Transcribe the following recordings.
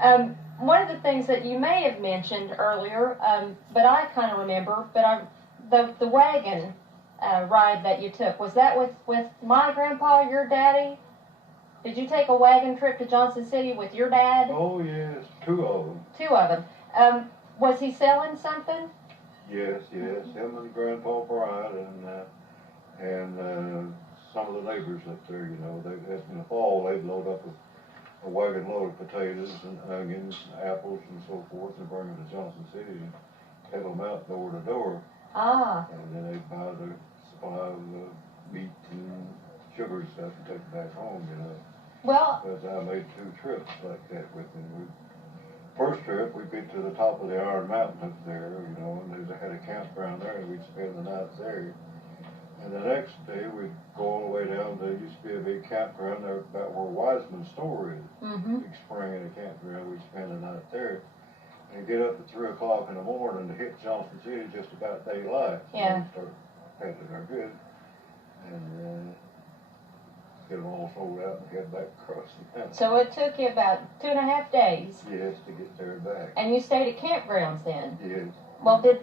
One of the things that you may have mentioned earlier, but I kind of remember, the wagon ride that you took, was that with my grandpa, your daddy? Did you take a wagon trip to Johnson City with your dad? Oh, yes, two of them. Two of them. Was he selling something? Yes, him and Grandpa Bryant and some of the neighbors up there, you know, in the fall they'd load up a wagon load of potatoes and onions, and apples and so forth, and bring them to Johnson City and peddle them out door to door. Ah. And then they'd buy their supply of meat and sugar and stuff and take it back home, you know. Well, but I made 2 trips like that with him. First trip, we'd get to the top of the Iron Mountain up there, you know, and they had a campground there, and we'd spend the night there. And the next day, we'd go all the way down to, used to be a big campground there about where Wiseman's store is. Big spring in a campground, we'd spend the night there. And get up at 3 o'clock in the morning to hit Johnson City just about daylight. Yeah. And start peddling our goods. And get them all sold out and head back across the mountain. So it took you about 2.5 days. Yes, to get there and back. And you stayed at campgrounds then? Yes. Well, did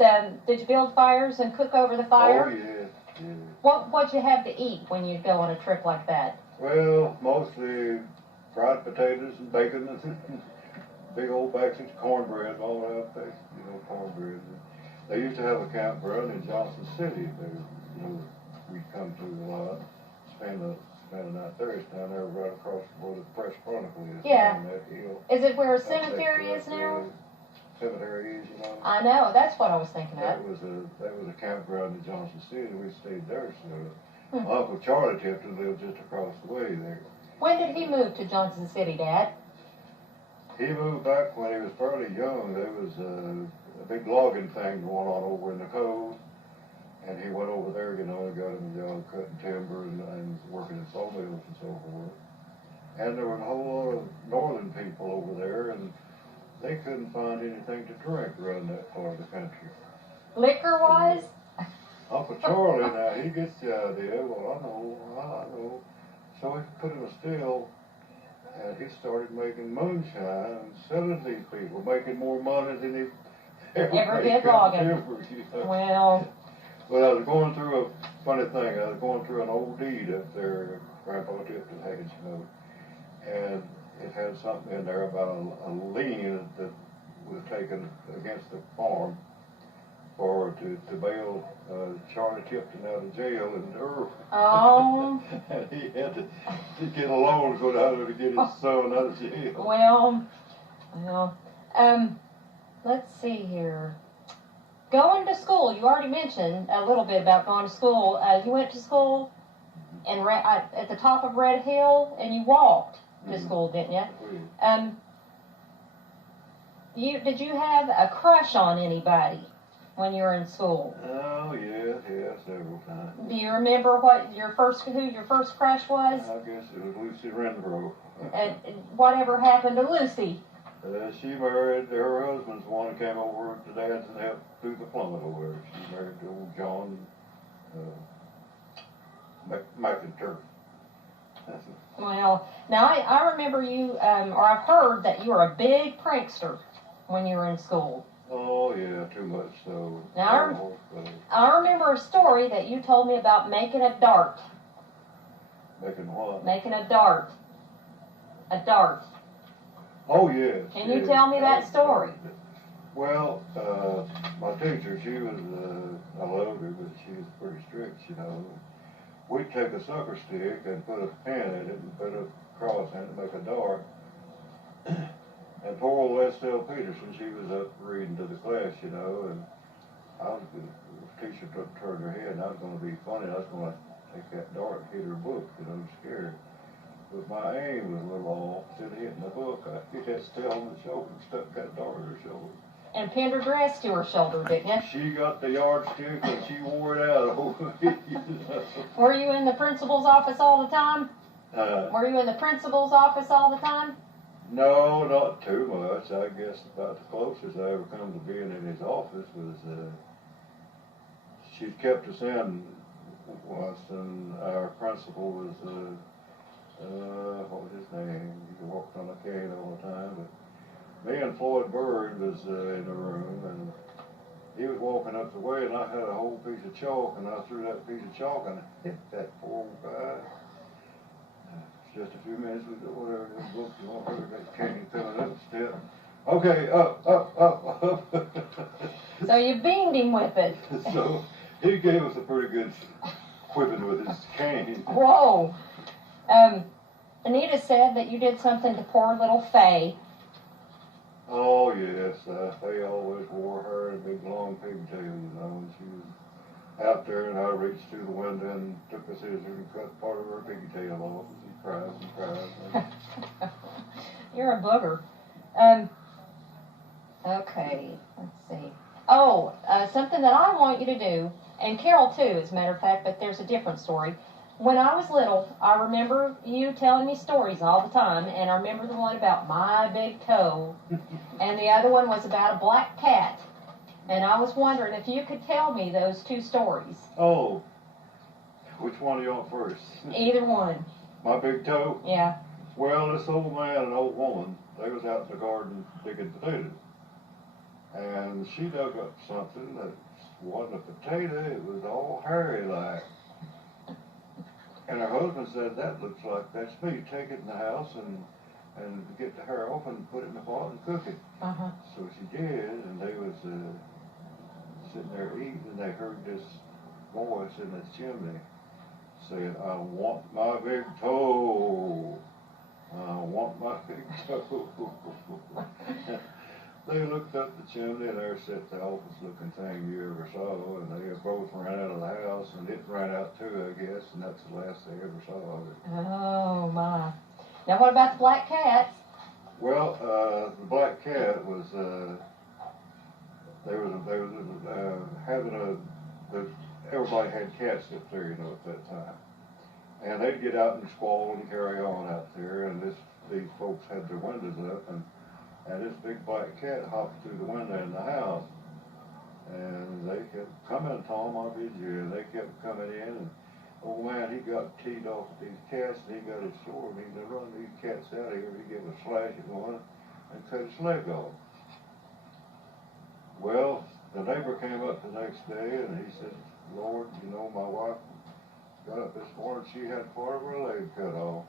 you build fires and cook over the fire? Oh, yes. What'd you have to eat when you'd go on a trip like that? Well, mostly fried potatoes and bacon and big old bags of cornbread, all that, you know, cornbread. They used to have a campground in Johnson City. We'd come to a lot, spend a night there. It's down there right across where the Press Chronicle is. Yeah. On that hill. Is it where a cemetery is now? Cemetery is, you know. I know. That's what I was thinking of. That was a campground in Johnson City. We stayed there. So my Uncle Charlie Tipton lived just across the way there. When did he move to Johnson City, Dad? He moved back when he was fairly young. There was a big logging thing going on over in the cove. And he went over there, you know, and got him a job cutting timber and working in sawmills and so forth. And there was a whole lot of northern people over there, and they couldn't find anything to drink around that part of the country. Liquor-wise? Uncle Charlie, now, he gets the idea, well, I know. So he put him a still, and he started making moonshine and selling to these people, making more money than he ever did logging. Timber, you know. Well... But I was going through a funny thing. I was going through an old deed up there, Grandpa Tipton had, you know, and it had something in there about a lien that was taken against the farm to bail Charlie Tipton out of jail in Durham. Oh. And he had to get a loan to go down there to get his son out of jail. Well, let's see here. Going to school, you already mentioned a little bit about going to school. You went to school at the top of Red Hill, and you walked to school, didn't you? Did you have a crush on anybody when you were in school? Oh, yeah, several times. Do you remember who your first crush was? I guess it was Lucy Renbrough. And whatever happened to Lucy? She married, her husband's the one who came over to Dad's and helped do the plumbing over there. She married to old John McIntyre. Well, now I remember you, or I've heard that you were a big prankster when you were in school. Oh, yeah, too much so. Now, I remember a story that you told me about making a dart. Making what? Making a dart. A dart. Oh, yes. Can you tell me that story? Well, my teacher, she was, I loved her, but she was pretty strict, you know. We'd take a sucker stick and put a pin in it and put a cross in it to make a dart. And poor old Estelle Peterson, she was up reading to the class, you know, and the teacher turned her head, and I was going to be funny. I was going to take that dart and hit her book, you know, scared. But my aim was a little off. Instead of hitting the book, I hit Estelle on the shoulder and stuck that dart in her shoulder. And pinned her dress to her shoulder, didn't you? She got the yardstick and she wore it out over me, you know. Were you in the principal's office all the time? Were you in the principal's office all the time? No, not too much. I guess about the closest I ever come to being in his office was, she kept us in once, and our principal was, what was his name? He walked on a cane all the time, but friend Floyd Bird was in the room, and he was walking up the way, and I had a whole piece of chalk, and I threw that piece of chalk and hit that poor old guy. Just a few minutes, whatever, the book, you want to that cane coming up the step. Okay, up. So you beamed him with it. So he gave us a pretty good whipping with his cane. Whoa. Anita said that you did something to poor little Faye. Oh, yes. Faye always wore her in a big long pigtail, you know, and she was out there, and I reached through the window and took the scissors and cut part of her pigtail off, and she cried and cried. You're a booger. Okay, let's see. Oh, something that I want you to do, and Carol too, as a matter of fact, but there's a different story. When I was little, I remember you telling me stories all the time, and I remember the one about my big toe, and the other one was about a black cat. And I was wondering if you could tell me those two stories. Oh, which one do you want first? Either one. My big toe? Yeah. Well, this old man and old woman, they was out in the garden digging potatoes. And she dug up something that wasn't a potato, it was all hairy like. And her husband said, that looks like that's me. Take it in the house and get the hair off and put it in the pot and cook it. Uh-huh. So she did, and they was sitting there eating, and they heard this voice in the chimney saying, I want my big toe. I want my big toe. They looked up the chimney, and there sat the awfulest-looking thing you ever saw, and they both ran out of the house, and it ran out too, I guess, and that's the last they ever saw of it. Oh, my. Now, what about the black cat? Well, the black cat was, they was having everybody had cats up there, you know, at that time. And they'd get out and squall and carry on out there, and these folks had their windows up, and this big black cat hopped through the window in the house, and they kept coming, Tom, I bid you, and they kept coming in, and old man, he got teed off with these cats, and he got his sword, and he'd run these cats out of here. He gave a slash at one and cut his leg off. Well, the neighbor came up the next day, and he said, Lord, you know, my wife got up this morning, she had part of her leg cut off.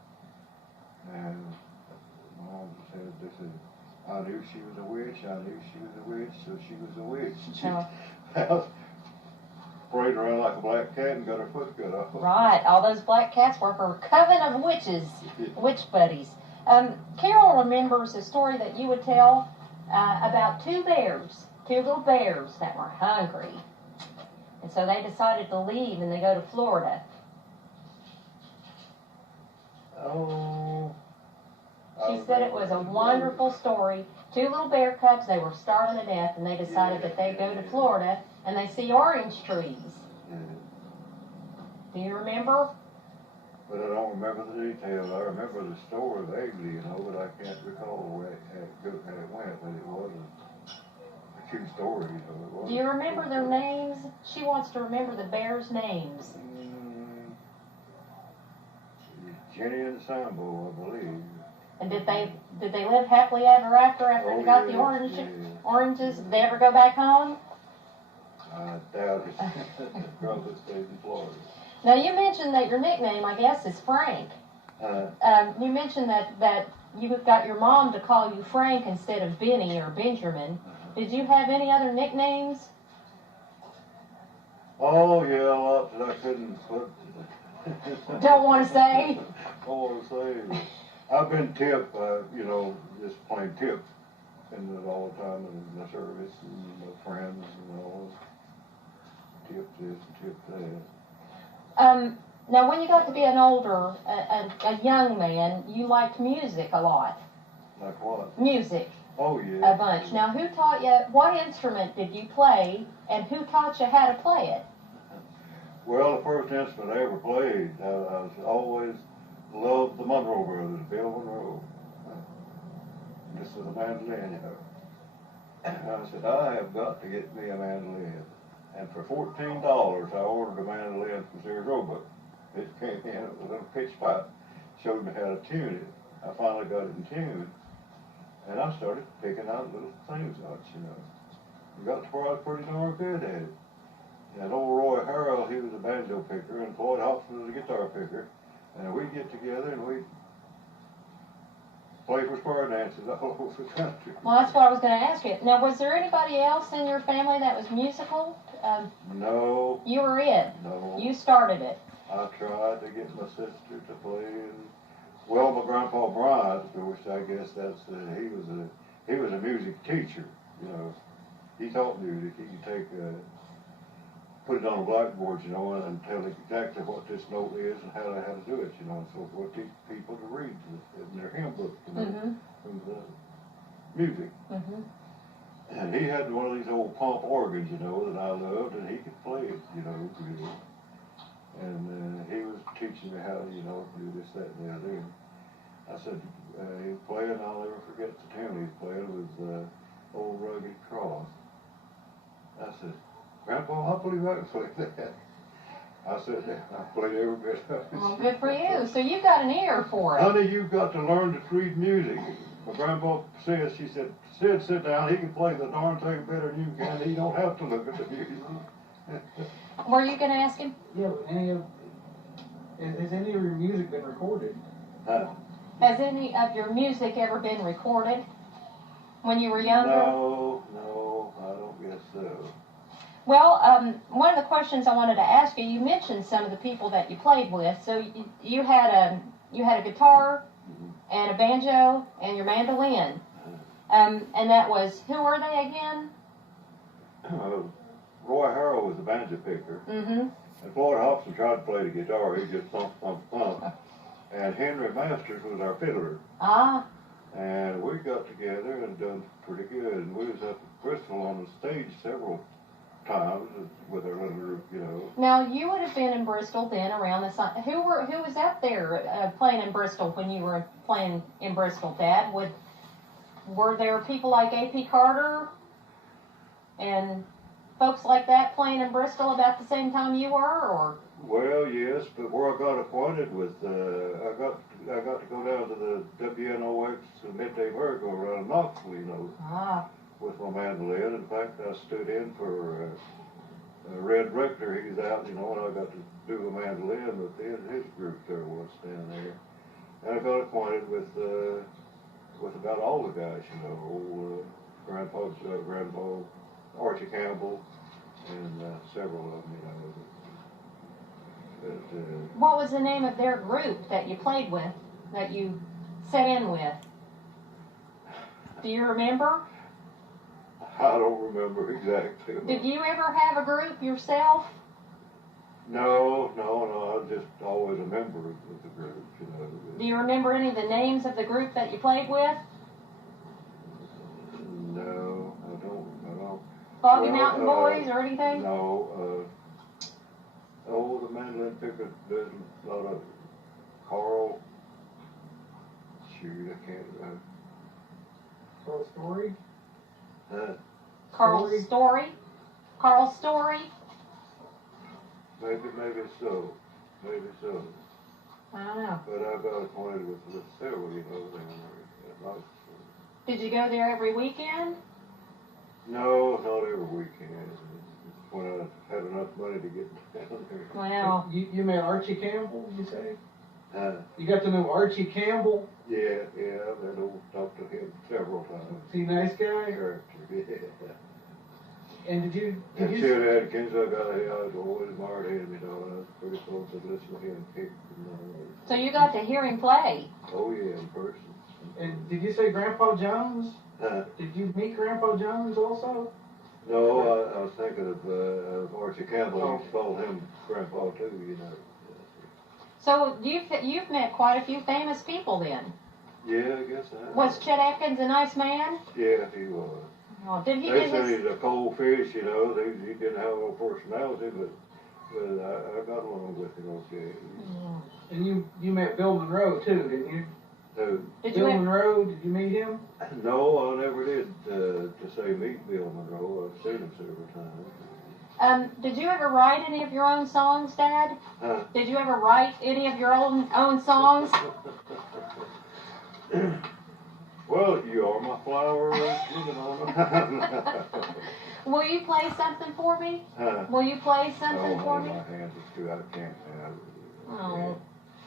And Mom said, they said, I knew she was a witch, I knew she was a witch, so she was a witch. And she paraded around like a black cat and got her foot cut off. Right, all those black cats were her coven of witches, witch buddies. Carol remembers a story that you would tell about two little bears that were hungry. And so they decided to leave and they go to Florida. Oh. She said it was a wonderful story. Two little bear cubs, they were starving to death, and they decided that they'd go to Florida, and they see orange trees. Yeah. Do you remember? But I don't remember the details. I remember the story vaguely, you know, but I can't recall the way it went, but it wasn't a true story, you know. It wasn't. Do you remember their names? She wants to remember the bears' names. Jenny and Sambo, I believe. And did they live happily ever after they got the oranges? Did they ever go back home? I doubt it. Girl that stayed in Florida. Now you mentioned that your nickname, I guess, is Frank. You mentioned that you got your mom to call you Frank instead of Benny or Benjamin. Did you have any other nicknames? Oh yeah, a lot that I couldn't put. Don't want to say? Don't want to say. I've been Tip, you know, just plain Tip, in it all the time in the service and my friends and all. Tip this, Tip that. Now, when you got to be an older, a young man, you liked music a lot. Like what? Music. Oh yeah. A bunch. Now, who taught you? What instrument did you play, and who taught you how to play it? Well, the first instrument I ever played, I was always loved the Monroe Brothers, Bill Monroe. This is a mandolin, you know. And I said, I have got to get me a mandolin. And for $14, I ordered a mandolin from Sears Roebuck. It came in with a little pitch pipe, showed me how to tune it. I finally got it in tune. And I started picking out little things out, you know. And got to where I was pretty darn good at it. And old Roy Harrell, he was a banjo picker, and Floyd Hobson was a guitar picker. And we'd get together and we'd play for square dances all over the country. Well, that's what I was going to ask you. Now, was there anybody else in your family that was musical? No. You were it. No. You started it. I tried to get my sister to play, and well, my grandpa Bryant, which I guess that's he was a music teacher. You know, he taught music. He could take put it on a blackboard, you know, and tell exactly what this note is and how to do it, you know, and so forth. Teach people to read in their hymn book, you know, from the music. And he had one of these old pump organs, you know, that I loved, and he could play it, you know, good. And he was teaching me how to, you know, do this, that, and the other. And I said, he was playing, I'll never forget the tune he was playing, was Old Rugged Cross. I said, Grandpa, I believe I can play that. I said, I played every bit of it. Well, good for you. So you've got an ear for it. Honey, you've got to learn to read music. My grandpa says, she said, Sid, sit down. He can play the darn thing better than you can. He don't have to look at the music. Were you going to ask him? Yeah, has any of your music been recorded? Has any of your music ever been recorded when you were younger? No, I don't guess so. Well, one of the questions I wanted to ask you, you mentioned some of the people that you played with. So you had a guitar and a banjo and your mandolin. And that was, who were they again? Roy Harrell was the banjo picker. And Floyd Hobson tried to play the guitar. He just thump, thump, thump. And Henry Masters was our fiddler. And we got together and done pretty good. And we was up at Bristol on the stage several times with our little group, you know. Now, you would have been in Bristol then around the time. Who was out there playing in Bristol when you were playing in Bristol, Dad? Were there people like A.P. Carter and folks like that playing in Bristol about the same time you were, or? Well, yes, but where I got acquainted with, I got to go down to the WNOX midday Virgo around Knoxville, you know, with my mandolin. In fact, I stood in for Red Rector. He was out, you know, and I got to do a mandolin with his group there once down there. And I got acquainted with about all the guys, you know, Grandpa Archie Campbell, and several of them, you know. But, what was the name of their group that you played with, that you sat in with? Do you remember? I don't remember exactly. Did you ever have a group yourself? No, I just always a member of the group, you know. Do you remember any of the names of the group that you played with? No, I don't. Foggy Mountain Boys or anything? No. The mandolin picker does a lot of Carl. Shoot, I can't. Carl Story? Carl Story? Carl Story? Maybe so. Maybe so. I don't know. But I got acquainted with several, you know, down there at Knoxville. Did you go there every weekend? No, not every weekend. When I had enough money to get down there. Well. You met Archie Campbell, you say? You got to know Archie Campbell? Yeah, I've had to talk to him several times. Is he a nice guy? Character, yeah. And did you Sid Adkins, I always admired him, you know, I was pretty close to listen to him pick. So you got to hear him play? Oh, yeah, in person. And did you say Grandpa Jones? Did you meet Grandpa Jones also? No, I was thinking of Archie Campbell. I used to call him Grandpa too, you know. So you've met quite a few famous people then? Yeah, I guess I have. Was Chet Atkins a nice man? Yeah, he was. Oh, did he They get say his... he's a cold fish, you know. He didn't have no personality, but I got along with him okay. And you met Bill Monroe too, didn't you? Who? Bill Monroe, did you meet him? No, I never did, to say meet Bill Monroe. I've seen him several times. Did you ever write any of your own songs, Dad? Did you ever write any of your own songs? Well, you are my flower, living on. Will you play something for me? Huh? Will you play something for me? My hands are too, I can't now. Oh,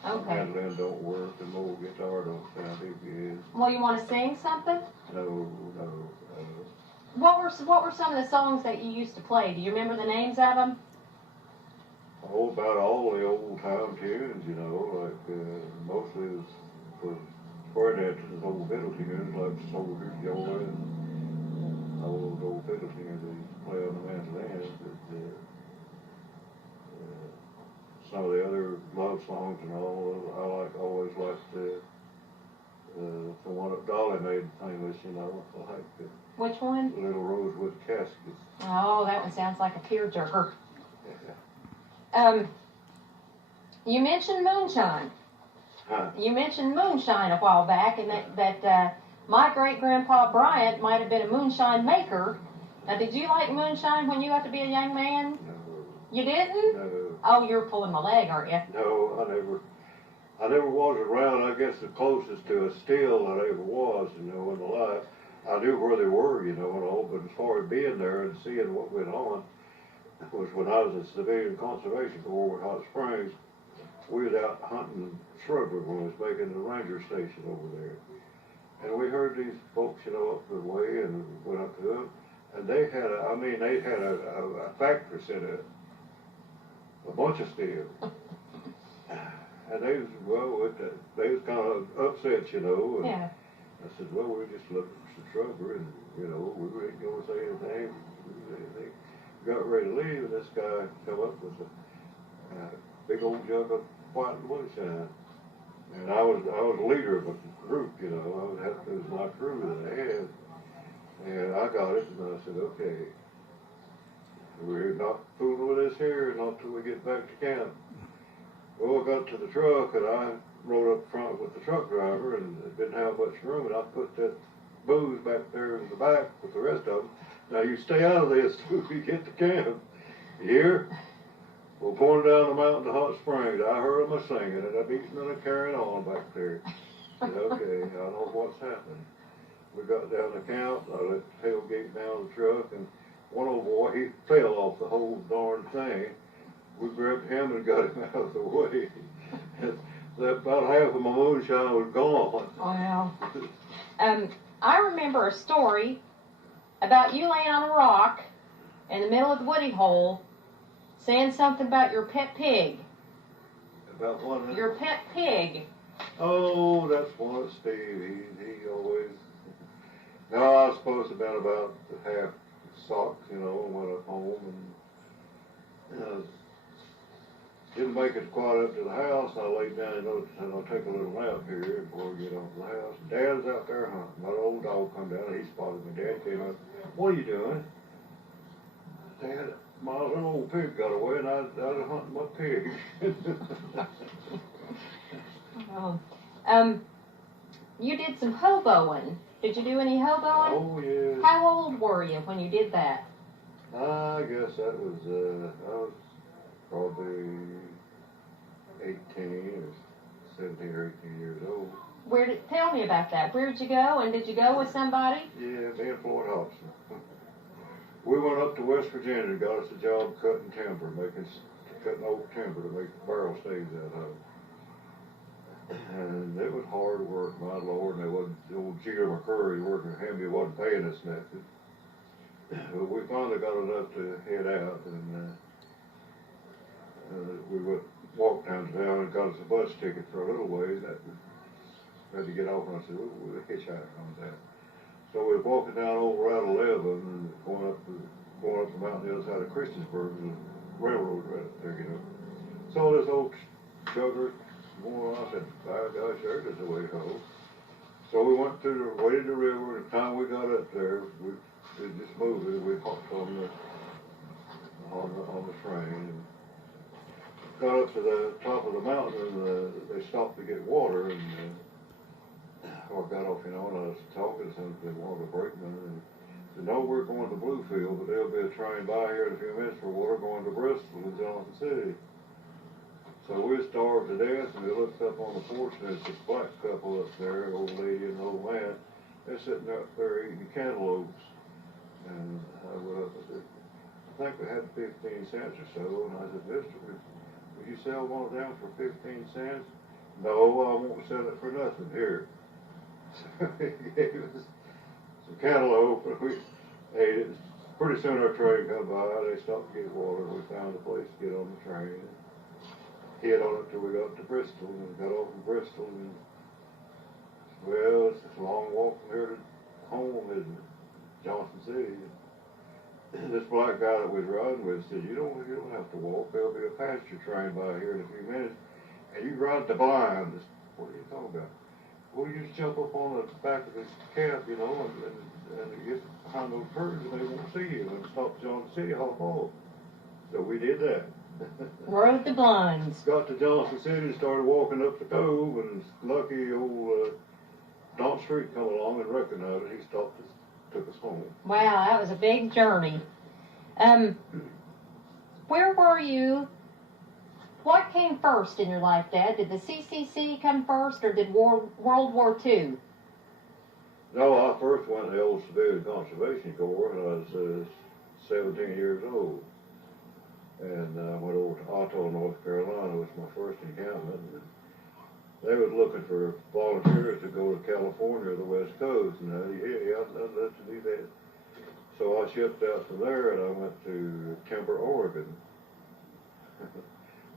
okay. My mandolin don't work, and my old guitar don't sound too good. Well, you want to sing something? No. What were some of the songs that you used to play? Do you remember the names of them? Oh, about all the old time tunes, you know, like mostly it was for square dances, old fiddle tunes like Soldier Joy and old fiddle tunes they used to play on the mandolin. But, some of the other love songs and all, I always liked the one that Dolly made famous, you know, I like the Which one? Little Rosewood Casket. Oh, that one sounds like a tearjerker. You mentioned moonshine. Huh? You mentioned moonshine a while back, and that my great-grandpa Bryant might have been a moonshine maker. Now, did you like moonshine when you got to be a young man? No. You didn't? No. Oh, you're pulling my leg, aren't you? No, I never was around. I guess the closest to a still I ever was, you know, in the life. I knew where they were, you know, and all, but as far as being there and seeing what went on, was when I was a civilian conservation corps with Hot Springs. We was out hunting shrubbery when we was making the ranger station over there. And we heard these folks, you know, up the way and went up to them. And they had a factory set up. A bunch of steel. And they was kind of upset, you know. And Yeah. I said, well, we're just looking for some shrubbery, and, you know, we ain't going to say anything. They got ready to leave, and this guy come up with a big old jug of white moonshine. And I was leader of a group, you know. It was my crew that I had. And I got it, and I said, okay, we're not fooling with this here, not till we get back to camp. Well, I got to the truck, and I rode up front with the truck driver, and didn't have much room, and I put that booze back there in the back with the rest of them. Now, you stay out of this till we get to camp. You hear? Well, going down the mountain to Hot Springs, I heard them singing, and I'm eating and carrying on back there. I said, okay, I know what's happening. We got down to camp, I let the tailgate down the truck, and one old boy, he fell off the whole darn thing. We grabbed him and got him out of the way. About half of my moonshine was gone. Wow. I remember a story about you laying on a rock in the middle of the woody hole saying something about your pet pig. About what? Your pet pig. Oh, that's one of Steve. He always... No, I was supposed to have been about half socked, you know, and went up home and didn't make it quite up to the house. I laid down and I'll take a little nap here before we get off the house. Dad's out there hunting. My old dog come down and he spotted me. Dad came up. What are you doing? Dad, my little old pig got away and I was hunting my pig. You did some hoboing. Did you do any hoboing? Oh, yeah. How old were you when you did that? I guess that was, I was probably 18 or 17 or 18 years old. Tell me about that. Where did you go, and did you go with somebody? Yeah, me and Floyd Hobson. We went up to West Virginia and got us a job cutting timber, cutting oak timber to make barrel staves out of. And it was hard work, my Lord, and old Jeter McCurry working for him, he wasn't paying us nothing. But we finally got enough to head out, and we walked downtown and got us a bus ticket for a little ways. We had to get off, and I said, we'll hitchhike on that. So we were walking down old Route 11 and going up the mountain the other side of Christiansburg, and the railroad right up there, you know. Saw this old jugger going on. I said, by gosh, there's the way home. So we waded the river, and the time we got up there, we just moved it. We hopped on the train and got up to the top of the mountain, and they stopped to get water, and I got off, you know, and I was talking to them, they wanted a brakeman, and said, no, we're going to Bluefield, but there'll be a train by here in a few minutes for water going to Bristol and Johnson City. So we were starved to death, and we looked up on the porch, and there's this black couple up there, an old lady and an old man. they're sitting out there eating cantaloupes. And I think they had 15 cents or so. And I said, mister, would you sell one of them for 15 cents? No, I won't sell it for nothing. Here. So he gave us some cantaloupe, and we ate it. Pretty soon our train come by. They stopped to get water. We found a place to get on the train. And hid on it till we got to Bristol, and got off in Bristol. And well, it's a long walk from here to home in Johnson City. This black guy that was riding with said, you don't have to walk. There'll be a passenger train by here in a few minutes, and you ride the blinds. What are you talking about? Well, you just jump up on the back of the cab, you know, and get behind those curtains, and they won't see you, and stop Johnson City, hop off. So we did that. Rode the blinds. Got to Johnson City and started walking up the cove, and lucky old Don Street come along and recognized it. He stopped us, took us home. Wow, that was a big journey. Where were you? What came first in your life, Dad? Did the CCC come first, or did World War II? No, I first went to the old Civilian Conservation Corps when I was 17 years old. And I went over to Otto, North Carolina, was my first encampment. And they was looking for volunteers to go to California or the West Coast, and I'd love to do that. So I shipped out from there, and I went to Timber, Oregon.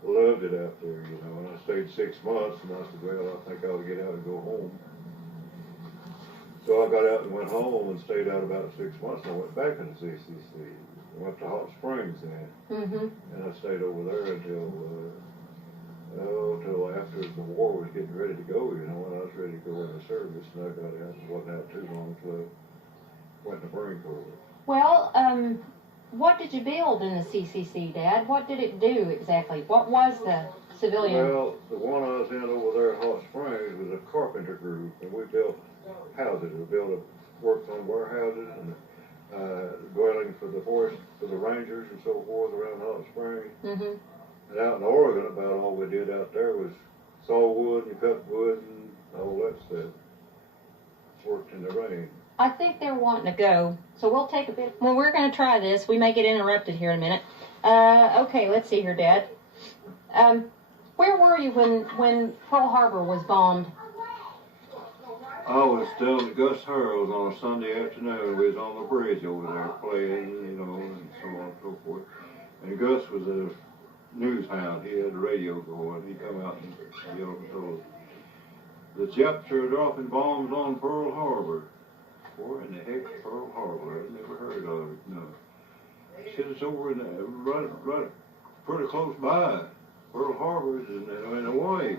Loved it out there, you know, and I stayed 6 months, and I said, well, I think I ought to get out and go home. So I got out and went home and stayed out about 6 months, and I went back in the CCC. I went to Hot Springs then, and I stayed over there until after the war was getting ready to go, you know, and I was ready to go in the service, and I got out. It wasn't out too long until I went to Marine Corps. Well, what did you build in the CCC, Dad? What did it do exactly? What was the civilian? Well, the one I was in over there at Hot Springs was a carpenter group, and we built houses. We worked on warehouses and dwelling for the Rangers and so forth around Hot Springs. And out in Oregon, about all we did out there was saw wood and cut wood and all that stuff. Worked in the rain. I think they're wanting to go, so we'll take a bit. Well, we're going to try this. We may get interrupted here in a minute. Okay, let's see here, Dad. Where were you when Pearl Harbor was bombed? I was down at Gus Harrell's on a Sunday afternoon. We was on the bridge over there playing, you know, and so on and so forth. And Gus was a news hound. He had the radio going. He come out and yelled and told us, the Japs are dropping bombs on Pearl Harbor. Where in the heck Pearl Harbor? I've never heard of it, no. He said it's over in right pretty close by. Pearl Harbor is in Hawaii.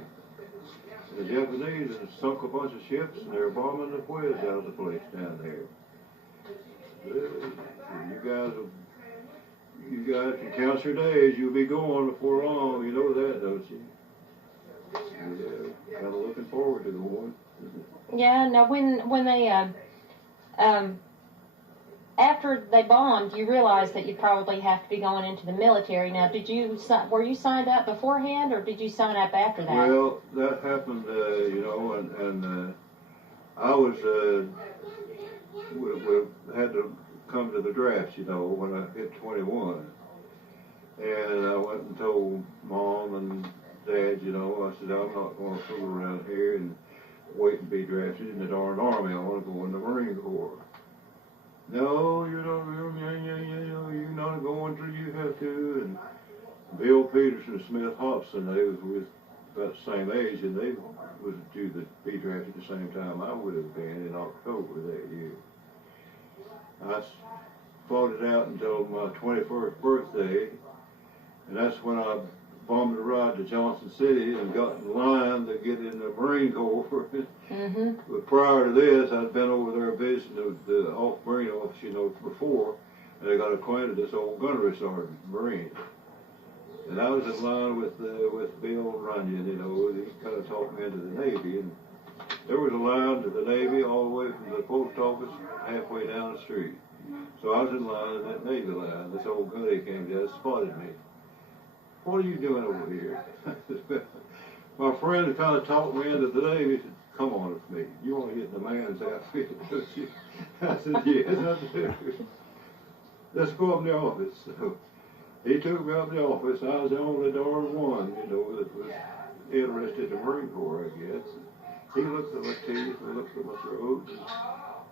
The Japanese had sunk a bunch of ships, and they were bombing the whiz out of the place down there. You guys can count your days. You'll be going before long. You know that, don't you? Yeah, kind of looking forward to going. Yeah. Now, when they after they bombed, you realized that you'd probably have to be going into the military. Now, were you signed up beforehand, or did you sign up after that? Well, that happened, you know, and I was, we had to come to the draft, you know, when I hit 21. And I went and told Mom and Dad, you know, I said, I'm not going to fool around here and wait and be drafted in the darn Army. I want to go in the Marine Corps. No, you're not going till you have to. And Bill Peterson, Smith Hobson, they was about the same age, and they was due to be drafted at the same time I would have been in October that year. I fought it out until my 21st birthday, and that's when I bombed a ride to Johnson City and got in line to get in the Marine Corps. But prior to this, I'd been over there visiting the Marine office, you know, before, and I got acquainted with this old gunnery sergeant, Marine. And I was in line with Bill Runyon, you know, he kind of talked me into the Navy, and there was a line to the Navy all the way from the post office halfway down the street. So I was in line in that Navy line. This old gunny came down and spotted me. What are you doing over here? My friend kind of talked me into the Navy. He said, come on with me. You want to get in the man's outfit, don't you? I said, yes, I do. Let's go up in the office. So he took me up in the office. I was the only darn one, you know, that was interested in the Marine Corps, I guess. He looked at my teeth and looked at my throat.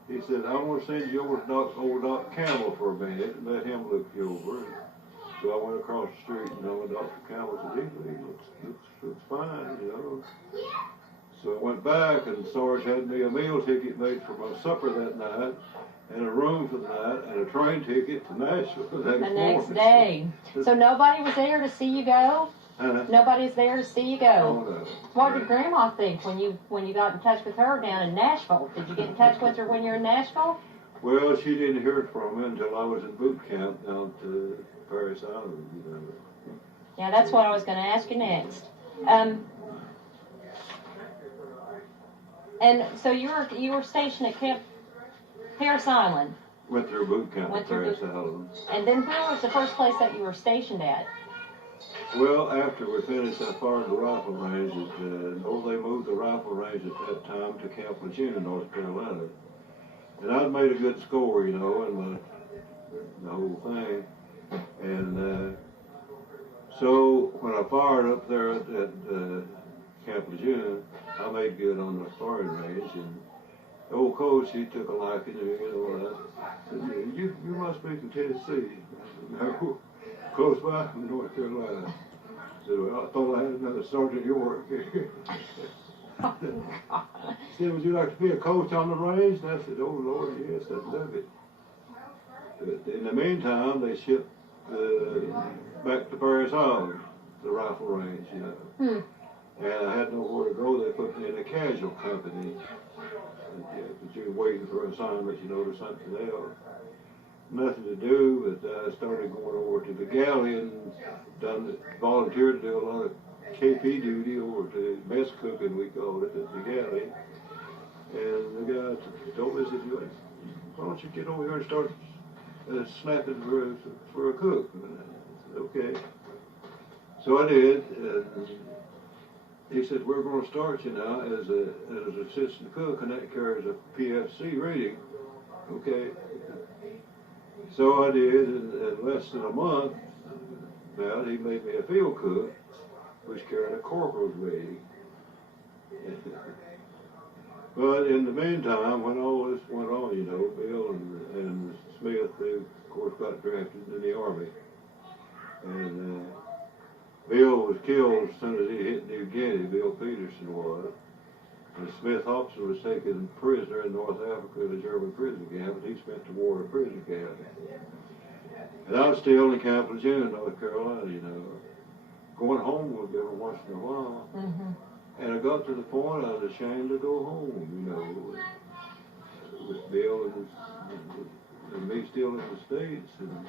And he said, I want to send you over to old Doc Campbell for a minute and let him look you over. And so I went across the street and old Dr. Campbell said, he looks fine, you know. So I went back and Sarge had me a meal ticket made for my supper that night, and a room for the night, and a train ticket to Nashville the next day. So nobody was there to see you go? Nobody's there to see you go. Oh, no. What did Grandma think when you got in touch with her down in Nashville? Did you get in touch with her when you were in Nashville? Well, she didn't hear from me until I was in boot camp down to Paris Island, you know. Yeah, that's what I was going to ask you next. And so you were stationed at Camp Paris Island. Went through boot camp at Paris Island. And then where was the first place that you were stationed at? Well, after we finished that part of the rifle range, they moved the rifle range at that time to Camp Lejeune in North Carolina. And I'd made a good score, you know, in the whole thing. And so when I fired up there at Camp Lejeune, I made good on the firing range. And the old coach, he took a liking to me, you know, and I said, you must be from Tennessee. I said, no, close by from North Carolina. I said, well, I thought I had another Sergeant York. He said, would you like to be a coach on the range? And I said, oh, Lord, yes, I'd love it. But in the meantime, they shipped back to Paris Island, the rifle range, you know. And I had nowhere to go. They put me in a casual company. But you're waiting for an assignment, you know, or something else. Nothing to do, but I started going over to the galley and volunteered to do a lot of KP duty over to mess cooking, we called it, at the galley. And the guy told me, he said, why don't you get over here and start snapping for a cook? And I said, okay. So I did. And he said, we're going to start you now as an assistant cook, and that carries a PFC rating. Okay. So I did, and in less than a month, now he made me a field cook, which carried a corporal's rating. But in the meantime, when all this went on, you know, Bill and Smith, they, of course, got drafted into the Army. And Bill was killed as soon as he hit New Guinea, Bill Peterson was. And Smith Hobson was taken prisoner in North Africa in a German prison camp, and he spent the war in a prison camp. And I was still in Camp Lejeune, North Carolina, you know. Going home with every once in a while. And I got to the point I was ashamed to go home, you know, with Bill and me still in the States. And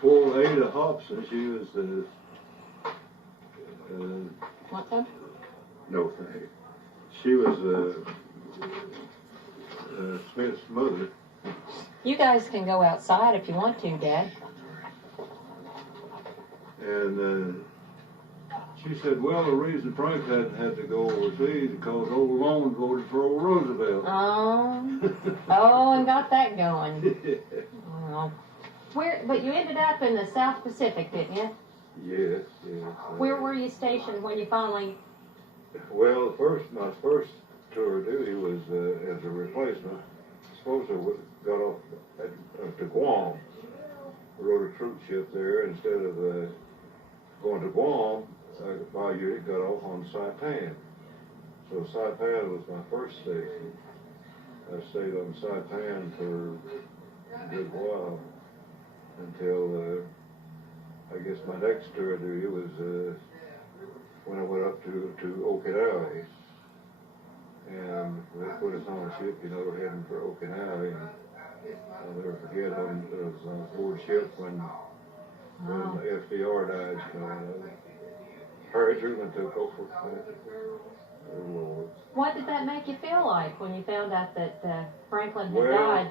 poor Ada Hobson, she was What's that? no thank you. She was Smith's mother. You guys can go outside if you want to, Dad. And she said, well, the reason Frank had to go overseas is because old Lone voted for old Roosevelt. Oh, and got that going. Oh. But you ended up in the South Pacific, didn't you? Yes. Where were you stationed when you finally... Well, my first tour of duty was as a replacement. Supposed to got off to Guam. We rode a troop ship there. Instead of going to Guam, my unit got off on Saipan. So Saipan was my first station. I stayed on Saipan for a good while until I guess my next tour of duty was when I went up to Okinawa. And they put us on a ship, you know, we're heading for Okinawa. And I'll never forget, I was on board ship when FDR died, you know. Harry Truman took over. Oh, Lord. What did that make you feel like when you found out that Franklin had died?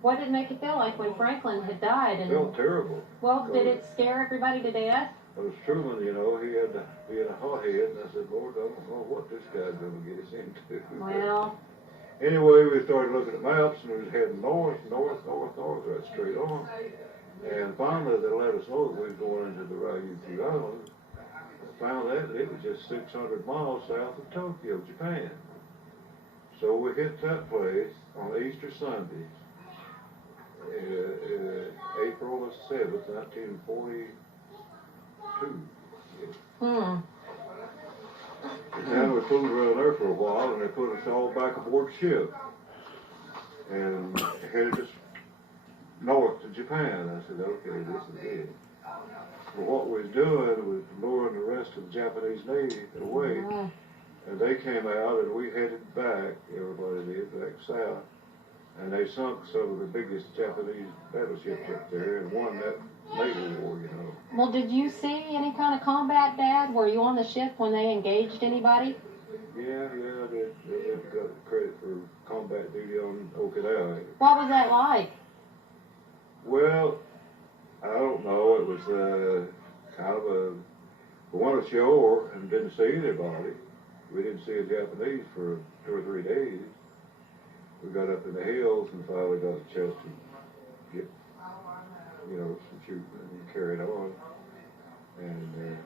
What did it make you feel like when Franklin had died? It felt terrible. Well, did it scare everybody to death? But Truman, you know, he had a hothead, and I said, Lord, I don't know what this guy's going to get us into. Well. Anyway, we started looking at maps, and we was heading north, right straight on. And finally, they let us know that we was going into the Ryukyu Island. Found out that it was just 600 miles south of Tokyo, Japan. So we hit that place on Easter Sunday, April the 7th, 1942. And we fooled around there for a while, and they put us all back aboard ship and headed us north to Japan. I said, okay, this is it. Well, what we was doing was luring the rest of the Japanese Navy away, and they came out, and we headed back, everybody did, back south, and they sunk some of the biggest Japanese battleships up there and won that naval war, you know. Well, did you see any kind of combat, Dad? Were you on the ship when they engaged anybody? Yeah, I did. They got credit for combat duty on Okinawa. What was that like? Well, I don't know. It was kind of we went ashore and didn't see anybody. We didn't see a Japanese for 2 or 3 days. We got up in the hills and finally got a chance to get, you know, some shooting and carried on. And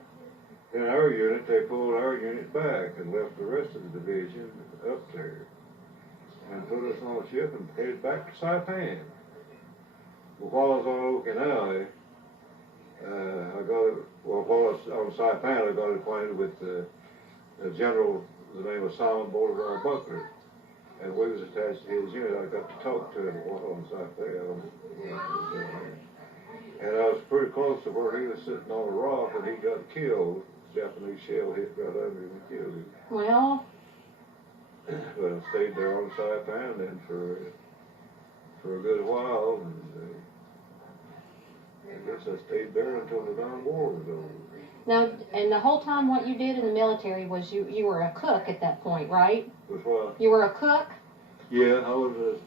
in our unit, they pulled our unit back and left the rest of the division up there and put us on a ship and headed back to Saipan. Well, while I was on Okinawa, while I was on Saipan, I got acquainted with a general, the name of Simon Bolivar Buckner, and we was attached to his unit. I got to talk to him while on Saipan, and I was pretty close to where he was sitting on a rock, and he got killed. A Japanese shell hit right under him and killed him. Well. But I stayed there on Saipan then for a good while, and I guess I stayed there until the Vietnam War was over. Now, and the whole time what you did in the military was you were a cook at that point, right? Was what? You were a cook? Yeah, I was a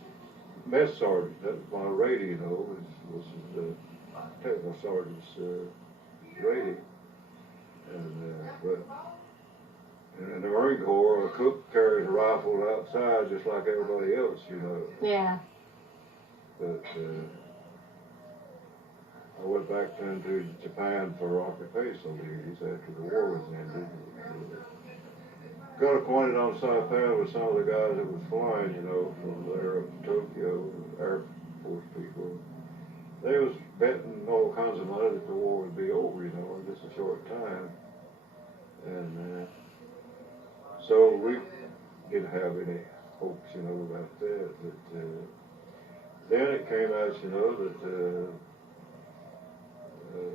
mess sergeant. That was my rating, you know, was the technical sergeant's rating. And but in the Marine Corps, a cook carries a rifle outside just like everybody else, you know. Yeah. But I went back then to Japan for occupational duties after the war was ended. Got acquainted on Saipan with some of the guys that was flying, you know, from there up to Tokyo, Air Force people. They was betting all kinds of money that the war would be over, you know, in just a short time. And so we didn't have any hopes, you know, about that. But then it came out, you know, that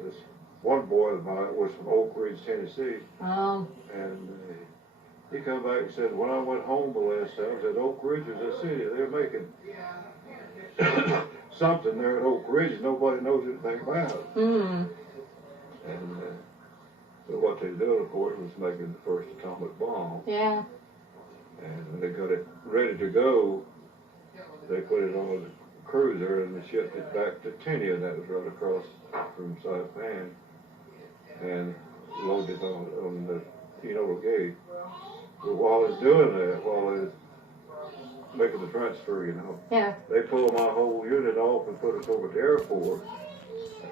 this one boy of mine was from Oak Ridge, Tennessee. Oh. And he come back and said, when I went home the last time, I said, Oak Ridge is a city. They're making something there at Oak Ridge nobody knows anything about. Mm. And but what they did, of course, was making the first atomic bomb. Yeah. And when they got it ready to go, they put it on a cruiser and they shipped it back to Tinian, that was right across from Saipan, and loaded it on the Enola Gate. But while I was doing that, while I was making the transfer, you know, they pulled my whole unit off and put us over at the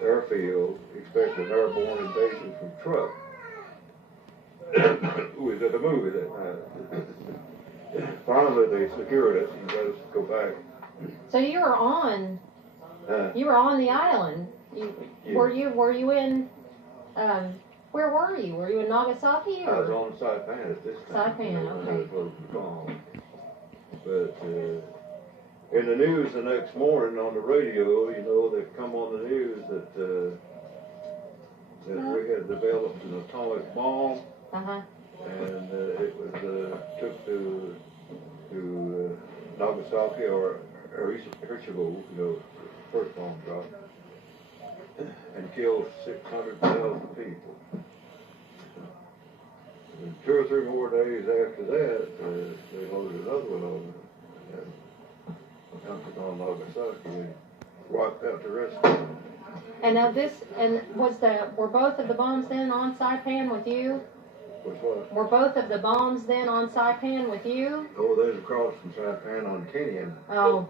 airfield, expecting airborne invasion from truck. We was at the movie that night. Finally, they secured us and let us go back. So you were on the island. Yeah. Were you in? Where were you? Were you in Nagasaki? Or? I was on Saipan at this time. Saipan, okay. But in the news the next morning on the radio, you know, they come on the news that we had developed an atomic bomb, and it was took to Nagasaki or Hiroshima, you know, first bomb drop, and killed 600,000 people. And 2 or 3 more days after that, they loaded another one on Nagasaki. wiped out the rest of them. And now were both of the bombs then on Saipan with you? With what? Were both of the bombs then on Saipan with you? Oh, there's across from Saipan on 10, Oh.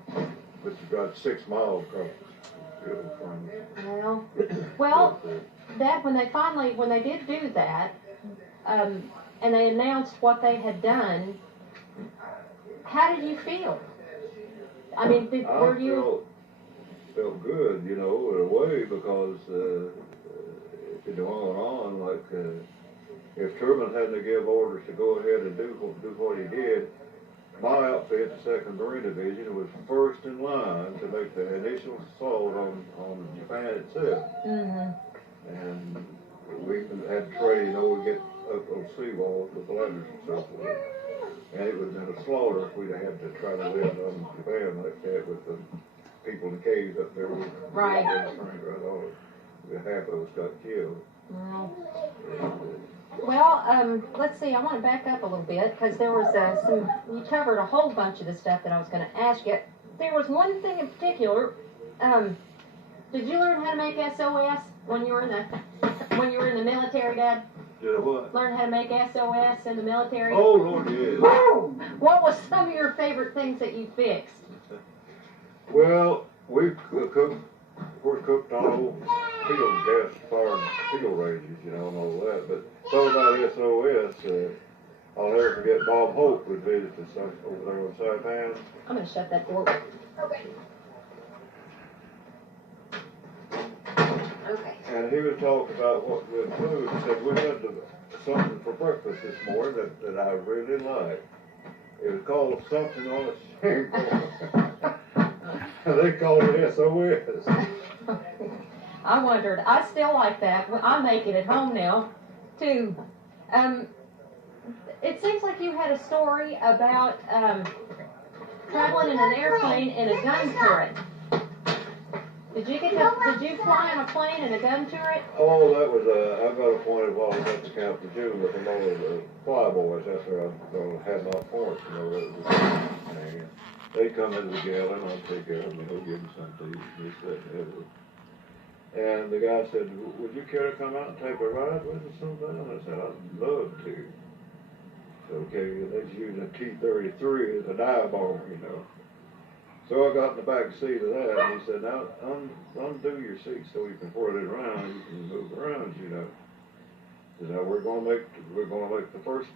which is about 6 miles across the field from Well, that when they did do that, and they announced what they had done, how did you feel? I mean, were you? Felt good, you know, in a way, because if it had gone on, like, if Truman hadn't to give orders to go ahead and do what he did, my outfit, the 2nd Marine Division, was first in line to make the initial assault on Japan itself. Mm-hmm. And we had to train, you know, we get up those seawalls with ladders and so forth. And it would have been a slaughter if we'd have had to try to live on Japan like that with the people in the caves up there. Right. Half of us got killed. Well, let's see. I want to back up a little bit because there was you covered a whole bunch of the stuff that I was going to ask you. There was one thing in particular. Did you learn how to make SOS when you were in the military, Dad? Did I what? Learn how to make SOS in the military? Oh, Lord, yes. What was some of your favorite things that you fixed? Well, we cooked on old gas-fired field ranges, you know, and all that. But talking about SOS, I'll never forget Bob Hope would visit us over there on Saipan. I'm going to shut that door. Okay. Okay. And he would talk about what good food. He said, we had something for breakfast this morning that I really liked. It was called something on a shingle. They called it SOS. I wondered. I still like that. I make it at home now, too. It seems like you had a story about traveling in an airplane in a gun turret. Did you fly on a plane in a gun turret? Oh, that was I got appointed while I was at the Camp of June with a lot of the flyboys. That's where I had my points, you know. And they'd come into the galley and I'd take care of them, you know, give them something to eat, this, that, and everything. And the guy said, would you care to come out and take a ride with us sometime? I said, I'd love to. So, okay, they used a T-33 as a dive bomb, you know. So I got in the back seat of that, and he said, now, undo your seat so you can whirl it around, you can move around, you know. He said, now, we're gonna make the first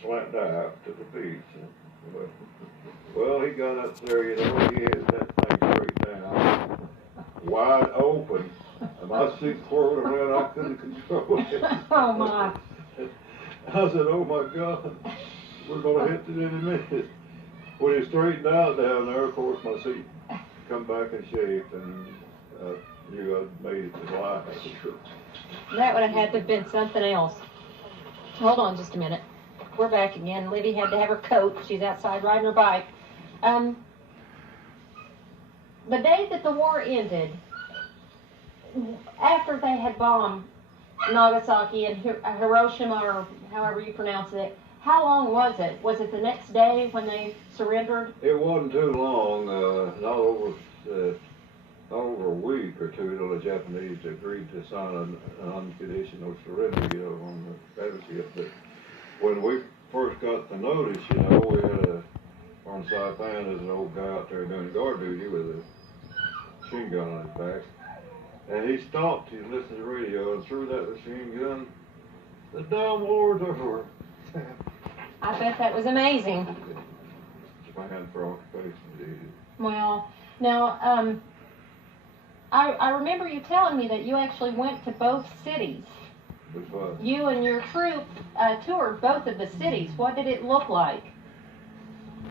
slant dive to the beach. Well, he got up there, you know, he had that thing straight down, wide open, and my seat whirled around, I couldn't control it. Oh, my. I said, oh, my God, we're going to hit it in a minute. When he straightened out down there, of course, my seat come back in shape, and I knew I'd made it to life. That would have had to have been something else. Hold on just a minute. We're back again. Libby had to have her coat. She's outside riding her bike. The day that the war ended, after they had bombed Nagasaki and Hiroshima, or however you pronounce it, how long was it? Was it the next day when they surrendered? It wasn't too long, not over a week or two, till the Japanese agreed to sign an unconditional surrender, you know, on the battleship. But when we first got the notice, you know, we had on Saipan, there's an old guy out there doing guard duty with a machine gun on his back. And he stopped, he listened to the radio, and threw that machine gun, the damn war's over. I bet that was amazing. Japan for occupation, duty. Well, now, I remember you telling me that you actually went to both cities. Which was? You and your troop toured both of the cities. What did it look like?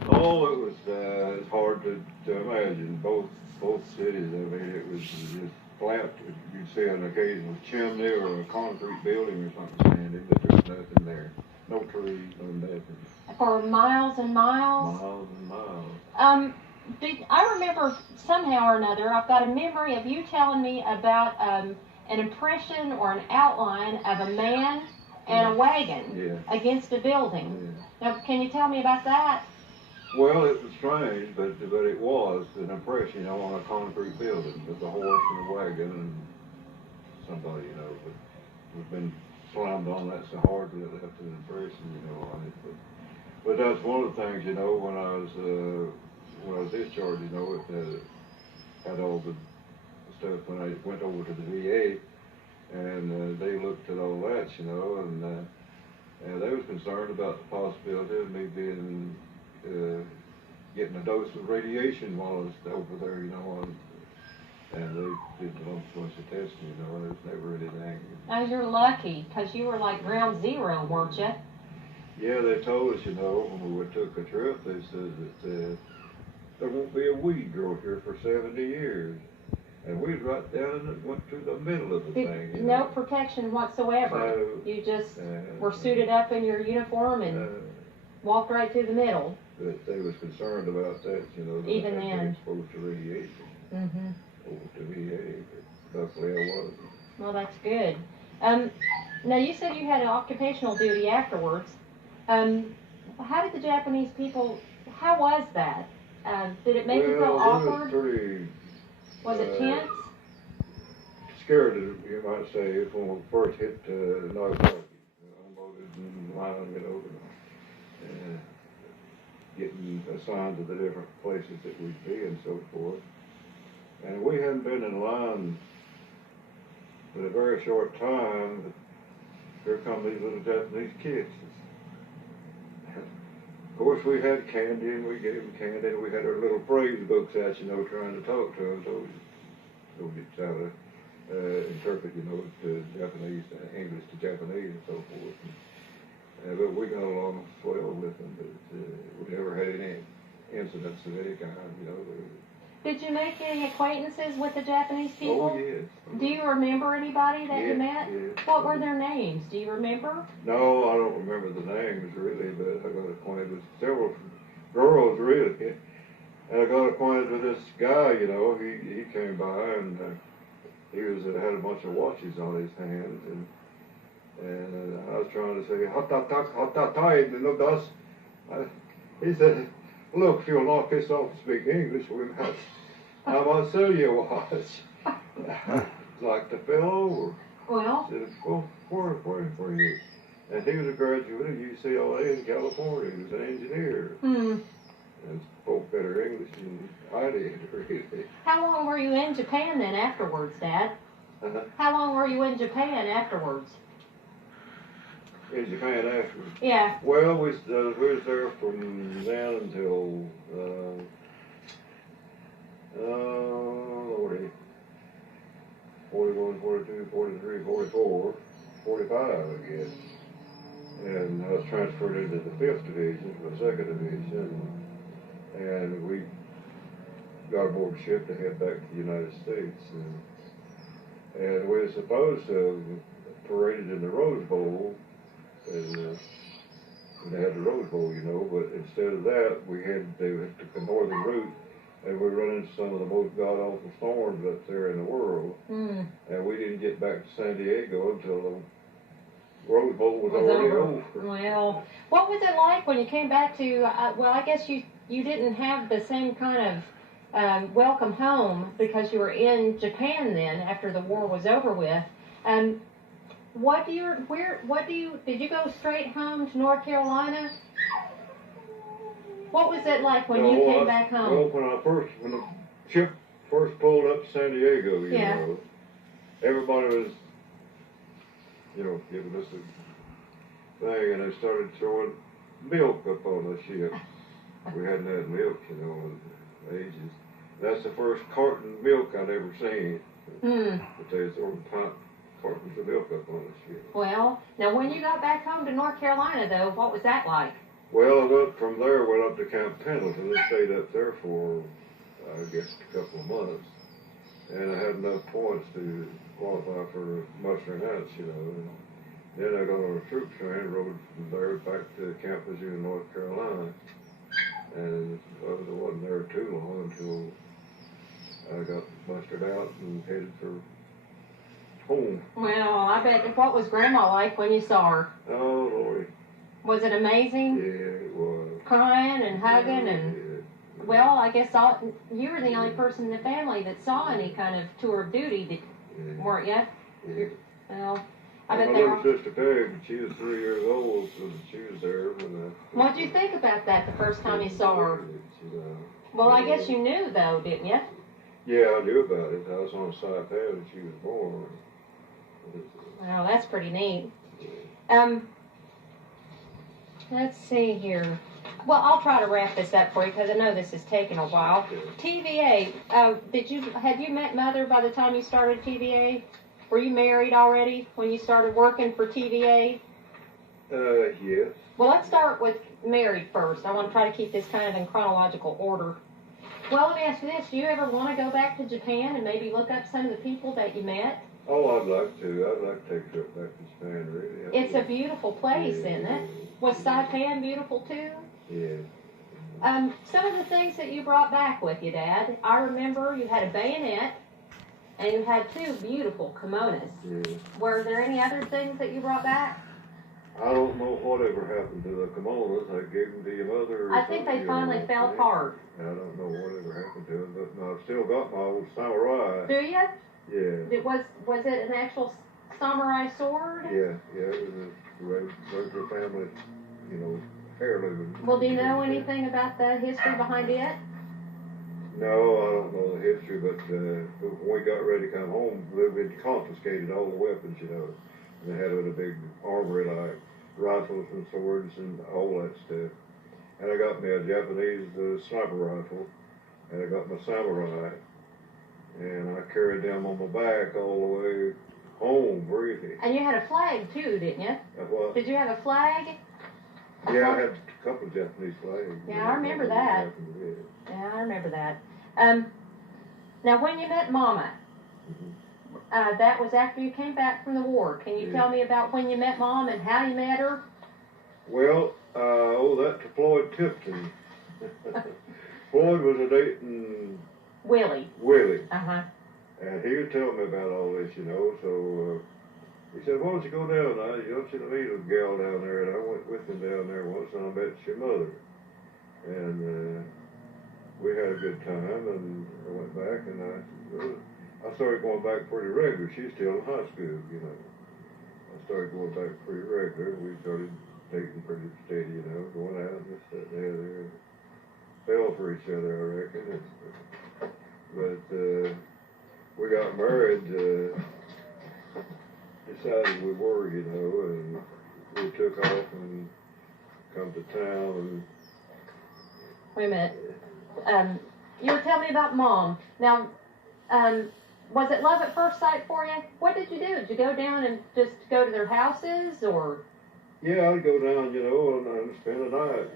Oh, it was it's hard to imagine. Both cities, I mean, it was just flat. You'd see an occasional chimney or a concrete building or something standing, but there's nothing there. No trees, no nothing. For miles and miles? Miles and miles. I remember somehow or another, I've got a memory of you telling me about an impression or an outline of a man and a wagon against a building. Yeah. Now, can you tell me about that? Well, it was strange, but it was an impression, on a concrete building with a horse and a wagon and somebody, but we've been slammed on that so hard that it left an impression, on it. But that's one of the things, when I was discharged, it had all the stuff when I went over to the VA, and they looked at all that, and they was concerned about the possibility of me being getting a dose of radiation while I was over there, and they did a bunch of testing, and there was never anything. Oh, you're lucky, because you were like ground zero, weren't you? Yeah, they told us, when we took a trip, they said that there won't be a weed grow here for 70 years. And we was right down and went through the middle of the thing. No protection whatsoever. No, you just were suited up in your uniform and walked right through the middle. But they was concerned about that, that even I then. Exposed to radiation. Mm-hmm. Over to VA, but luckily I wasn't. Well, that's good. Now you said you had occupational duty afterwards. How did the Japanese people? How was that? Did it make you feel awkward? Was it tense? Scared, you might say, when we first hit Nagasaki, unloaded and line, getting assigned to the different places that we'd be and so forth. And we hadn't been in line but a very short time, but here come these little Japanese kids. Of course, we had candy, and we gave them candy, and we had our little phrase books out, trying to talk to them, so we try to interpret, to Japanese, English to Japanese and so forth. But we got along swell with them, but we never had any incidents of any kind, Did you make any acquaintances with the Japanese people? Oh, yes. Do you remember anybody that you met? Yes. What were their names? Do you remember? No, I don't remember the names really, but I got acquainted with several girls really. And I got acquainted with this guy, he came by and he had a bunch of watches on his hands, and I was trying to say, hatatai, no das. He said, look, if you'll knock this off and speak English, I might sell you a watch. It's like to fell over. Well. I said, well, where are you? And he was a graduate of UCLA in California. He was an engineer. And spoke better English than I did, really. How long were you in Japan then afterwards, Dad? How long were you in Japan afterwards? In Japan afterwards? Yeah. Well, we was there from then until, Lordy, 41, 42, 43, 44, 45, I guess. And I was transferred into the 5th Division, the 2nd Division, and we got aboard the ship to head back to the United States. And we were supposed to have paraded in the Rose Bowl, and they had the Rose Bowl, but instead of that, they took the northern route, and we run into some of the most god-awful storms up there in the world. And we didn't get back to San Diego until the Rose Bowl was already over. Well, what was it like when you came back to, I guess you didn't have the same kind of welcome home because you were in Japan then after the war was over with. Did you go straight home to North Carolina? What was it like when you came back home? Well, when the ship first pulled up to San Diego, everybody was, giving us a thing, and they started throwing milk up on the ship. We hadn't had milk, in ages. That's the first carton of milk I'd ever seen. But they was throwing cartons of milk up on the ship. Well, now when you got back home to North Carolina, though, what was that like? Well, from there, went up to Camp Pendleton and stayed up there for, I guess, a couple of months. And I had enough points to qualify for mustering out, And then I got on a troop train, rode from there back to Camp Lejeune, North Carolina. And I wasn't there too long until I got mustered out and headed for home. Well, I bet. What was Grandma like when you saw her? Oh, Lord. Was it amazing? Yeah, it was. crying and hugging and, well, I guess you were the only person in the family that saw any kind of tour of duty, weren't you? Yeah. Well, I bet my they little were. sister Peg, she was 3 years old, so she was there when What'd you think about that the first time you saw her? Well, I guess you knew, though, didn't you? Yeah, I knew about it. I was on a side pad when she was born. Wow, that's pretty neat. Let's see here. Well, I'll try to wrap this up for you because I know this is taking a while. TVA. Had you met Mother by the time you started TVA? Were you married already when you started working for TVA? Yes. Well, let's start with married first. I want to try to keep this kind of in chronological order. Well, let me ask you this. Do you ever want to go back to Japan and maybe look up some of the people that you met? Oh, I'd like to. I'd like to take a trip back to Japan, really. It's a beautiful place, isn't it? Was Saipan beautiful, too? Yeah. Some of the things that you brought back with you, Dad. I remember you had a bayonet, and you had 2 beautiful kimonos. Yeah. Were there any other things that you brought back? I don't know whatever happened to the kimonos. I gave them to your mother. I think they finally fell apart. I don't know whatever happened to them, but no, I've still got my old samurai. Do you? Yeah. Was it an actual samurai sword? Yeah, it was a regular family, heirloom. Well, do you know anything about the history behind it? No, I don't know the history, but when we got ready to come home, we'd confiscated all the weapons, And they had a big armory, like rifles and swords and all that stuff. And I got me a Japanese sniper rifle, and I got my samurai, and I carried them on my back all the way home, really. And you had a flag, too, didn't you? What? Did you have a flag? Yeah, I had a couple of Japanese flags. Yeah, I remember that. Yeah, I remember that. Now, when you met Mama, that was after you came back from the war. Can you tell me about when you met Mom and how you met her? Well, that's Floyd Tipton. Floyd was a dating Willie. Uh-huh. And he would tell me about all this, so he said, why don't you go down now? You don't see to meet a gal down there. And I went with him down there once, and I met your mother. And we had a good time, and I went back, and I started going back pretty regular. She's still in high school, I started going back pretty regular. We started dating pretty steady, going out and this, that, and the other. And fell for each other, I reckon. But we got married, decided we were, and we took off and come to town. And wait a minute. You were telling me about Mom. Now, was it love at first sight for you? What did you do? Did you go down and just go to their houses, or? Yeah, I'd go down, and spend the night,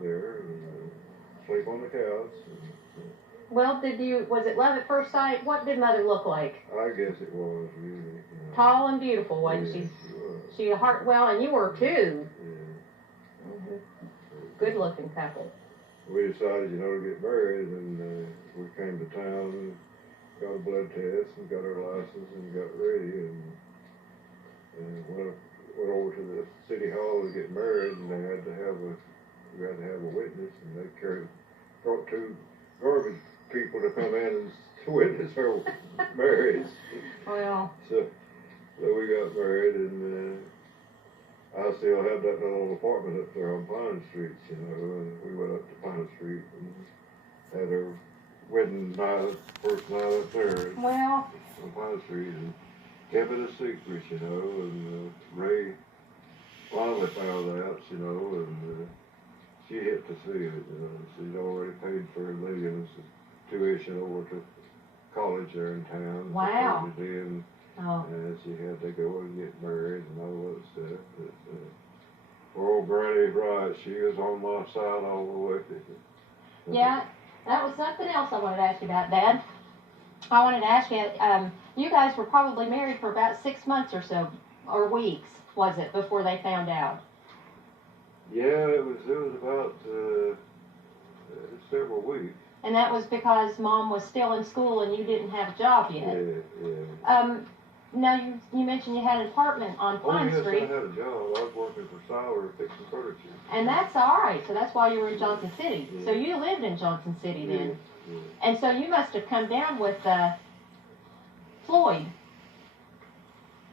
there, and sleep on the couch. Well, was it love at first sight? What did Mother look like? I guess it was, really. Tall and beautiful, wasn't she? She was. She and you were too. Yeah. Mm-hmm. Good looking couple. We decided, to get married, and we came to town and got a blood test and got our license and got ready and went over to the city hall to get married, and we had to have a witness, and they brought 2 garbage people to come in and witness our marriage. Well. So we got married, and I still had that little apartment up there on Pine Street, and we went up to Pine Street and had our wedding night, first night up there Well. on Pine Street, and kept it a secret, and Ray finally found out, and she hit to see it, she'd already paid for Lillian's tuition over to college there in town. Wow. And she had to go and get married and all that stuff. But, poor old Granny's right. She was on my side all the way. Yeah, that was something else I wanted to ask you about, Dad. I wanted to ask you, you guys were probably married for about 6 months or so, or weeks, was it, before they found out? Yeah, it was about several weeks. And that was because Mom was still in school and you didn't have a job yet. Yeah. now you mentioned you had an apartment on Pine Street. I had a job. I was working for Siler fixing furniture. And that's all right. So that's why you were in Johnson City. Yeah. So you lived in Johnson City then. Yeah. And so you must have come down with Floyd.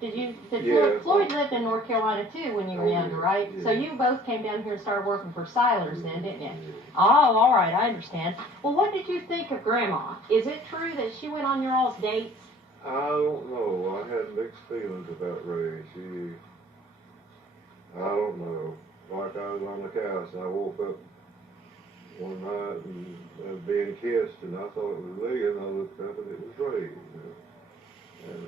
Floyd lived in North Carolina too when you were younger, right? Yeah. So you both came down here and started working for Silers then, didn't you? Yeah. Oh, all right, I understand. Well, what did you think of Grandma? Is it true that she went on your all's dates? I don't know. I had mixed feelings about Ray. I don't know. Like I was on the couch and I woke up one night and I was being kissed and I thought it was Lee and I looked up and it was Ray. And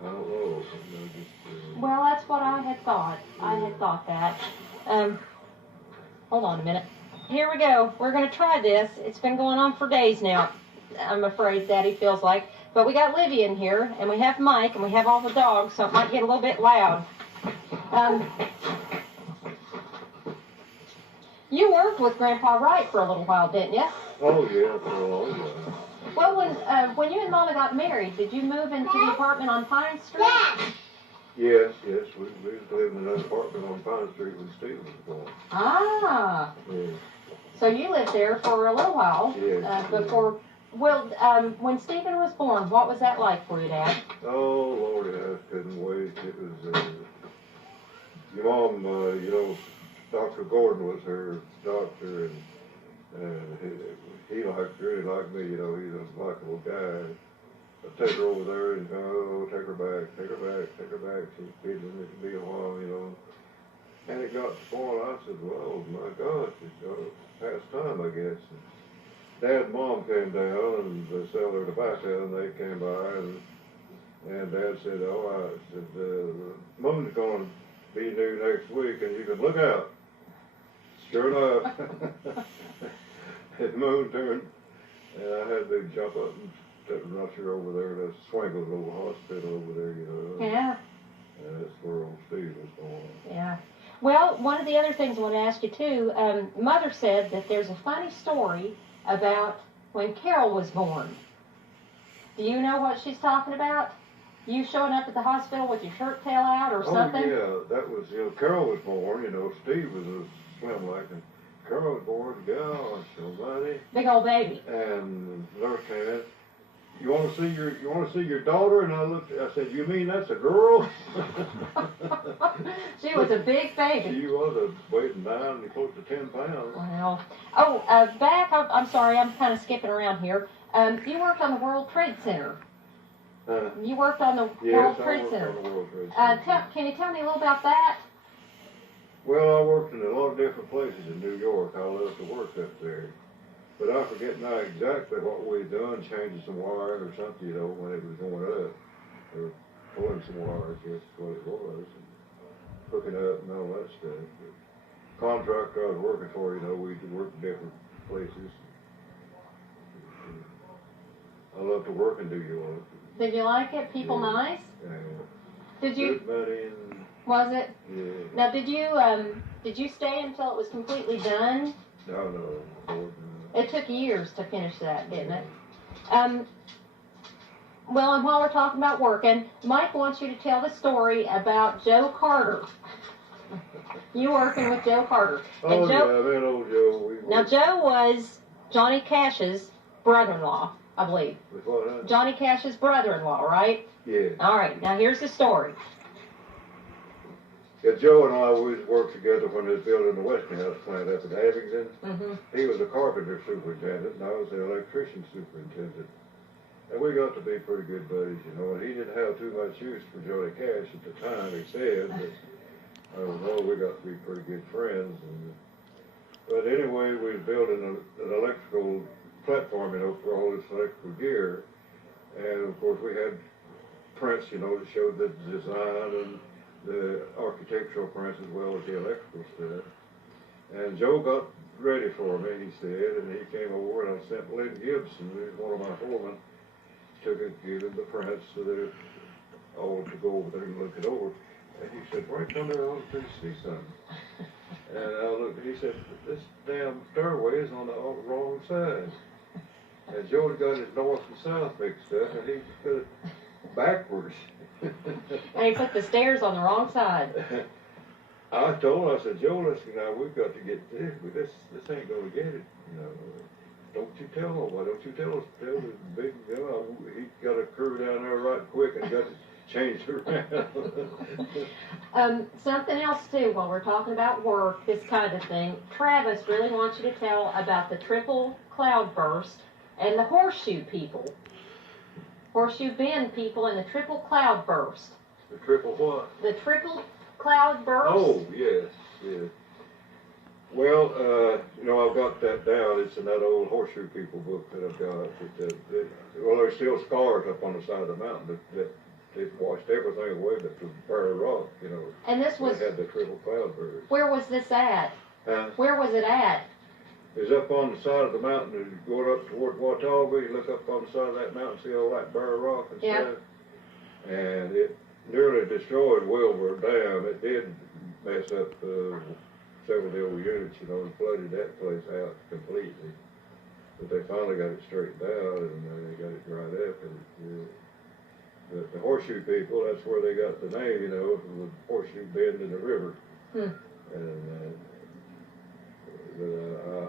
I don't know. Well, that's what I had thought. I had thought that. Hold on a minute. Here we go. We're going to try this. It's been going on for days now, I'm afraid, Daddy feels like. But we got Livy in here, and we have Mike, and we have all the dogs, so it might get a little bit loud. You worked with Grandpa Wright for a little while, didn't you? Oh, yeah, for a long time. Well, when you and Mama got married, did you move into the apartment on Pine Street? Yes. We was living in that apartment on Pine Street when Steve was born. Ah. Yeah. So you lived there for a little while. Yes. Before. Well, when Stephen was born, what was that like for you, Dad? Oh, Lord, I couldn't wait. It was, your mom, Dr. Gordon was her doctor, and he really liked me, he's a likable guy. I'd take her over there and take her back. She's feeling it could be a while, And it got to the point, I said, well, my gosh, it's past time, I guess. And Dad and Mom came down and they sell their tobacco and they came by and Dad said, all right, the moon's going to be new next week and you can look out. Sure enough, the moon turned and I had to jump up and rush her over there to Swingle's little hospital over there, Yeah. And that's where old Steve was born. Yeah. Well, one of the other things I want to ask you too, Mother said that there's a funny story about when Carol was born. Do you know what she's talking about? You showing up at the hospital with your shirt tail out or something? Oh, yeah, that was, Carol was born, Steve was a swim like, and Carol was born, gosh, almighty. Big old baby. And the nurse came in. You want to see your daughter? And I said, you mean that's a girl? She was a big baby. She was weighing 9 close to 10 pounds. Wow. Oh, I'm sorry, I'm kind of skipping around here. You worked on the World Trade Center. You worked on the World Trade Center. On the World Trade Center. Can you tell me a little about that? Well, I worked in a lot of different places in New York. I love to work up there. But I forget now exactly what we'd done, changing some wires or something, when it was going up. Or pulling some wires, I guess is what it was. And hooking up and all that stuff. The contractor I was working for, we'd work in different places. I love to work in New York. Did you like it? People nice? Yeah. Did you? Good money and, was it? Yeah. Now, did you stay until it was completely done? No. It took years to finish that, didn't it? Well, and while we're talking about working, Mike wants you to tell the story about Joe Carter. You working with Joe Carter. And I met old Joe. Now, Joe was Johnny Cash's brother-in-law, I believe. With what? Johnny Cash's brother-in-law, right? Yeah. All right, now here's the story. Yeah, Joe and I always worked together when they was building the Westinghouse plant up in Abingdon. Mm-hmm. He was a carpenter superintendent, and I was the electrician superintendent. And we got to be pretty good buddies, and he didn't have too much use for Johnny Cash at the time, he said, but I don't know, we got to be pretty good friends. But anyway, we was building an electrical platform, for all this electrical gear. And of course we had prints, that showed the design and the architectural prints as well as the electrical stuff. And Joe got ready for me, he said, and he came over and I sent Lynn Gibson, who's one of my foremen, to give him the prints so that all to go over there and look it over. And he said, right down there, I want to see something. And I looked, he said, this damn stairway is on the wrong side. And George got his north and south mixed up, and he put it backwards. And he put the stairs on the wrong side. I told him, I said, Joe, listen, now we've got to get this, but this ain't gonna get it, you know. Don't you tell nobody, don't you tell the big, he got a crew down there right quick and got it changed around. Something else too, while we're talking about work, this kind of thing, Travis really wants you to tell about the triple cloudburst and the horseshoe people. Horseshoe Bend people and the triple cloudburst. The triple what? The triple cloudburst. Oh, yes, yes. Well, you know, I've got that down. It's in that old Horseshoe People book that I've got. Well, there's still scars up on the side of the mountain that washed everything away but the bare rock, you know. And this was... They had the triple cloudburst. Where was this at? Where was it at? It's up on the side of the mountain, going up toward Watauga. You look up on the side of that mountain, see all that bare rock and stuff. And it nearly destroyed Wilbur Dam. It did mess up several of the old units, you know, and flooded that place out completely. But they finally got it straightened out, and they got it dried up. And the Horseshoe People, that's where they got the name, you know, from the Horseshoe Bend in the river. And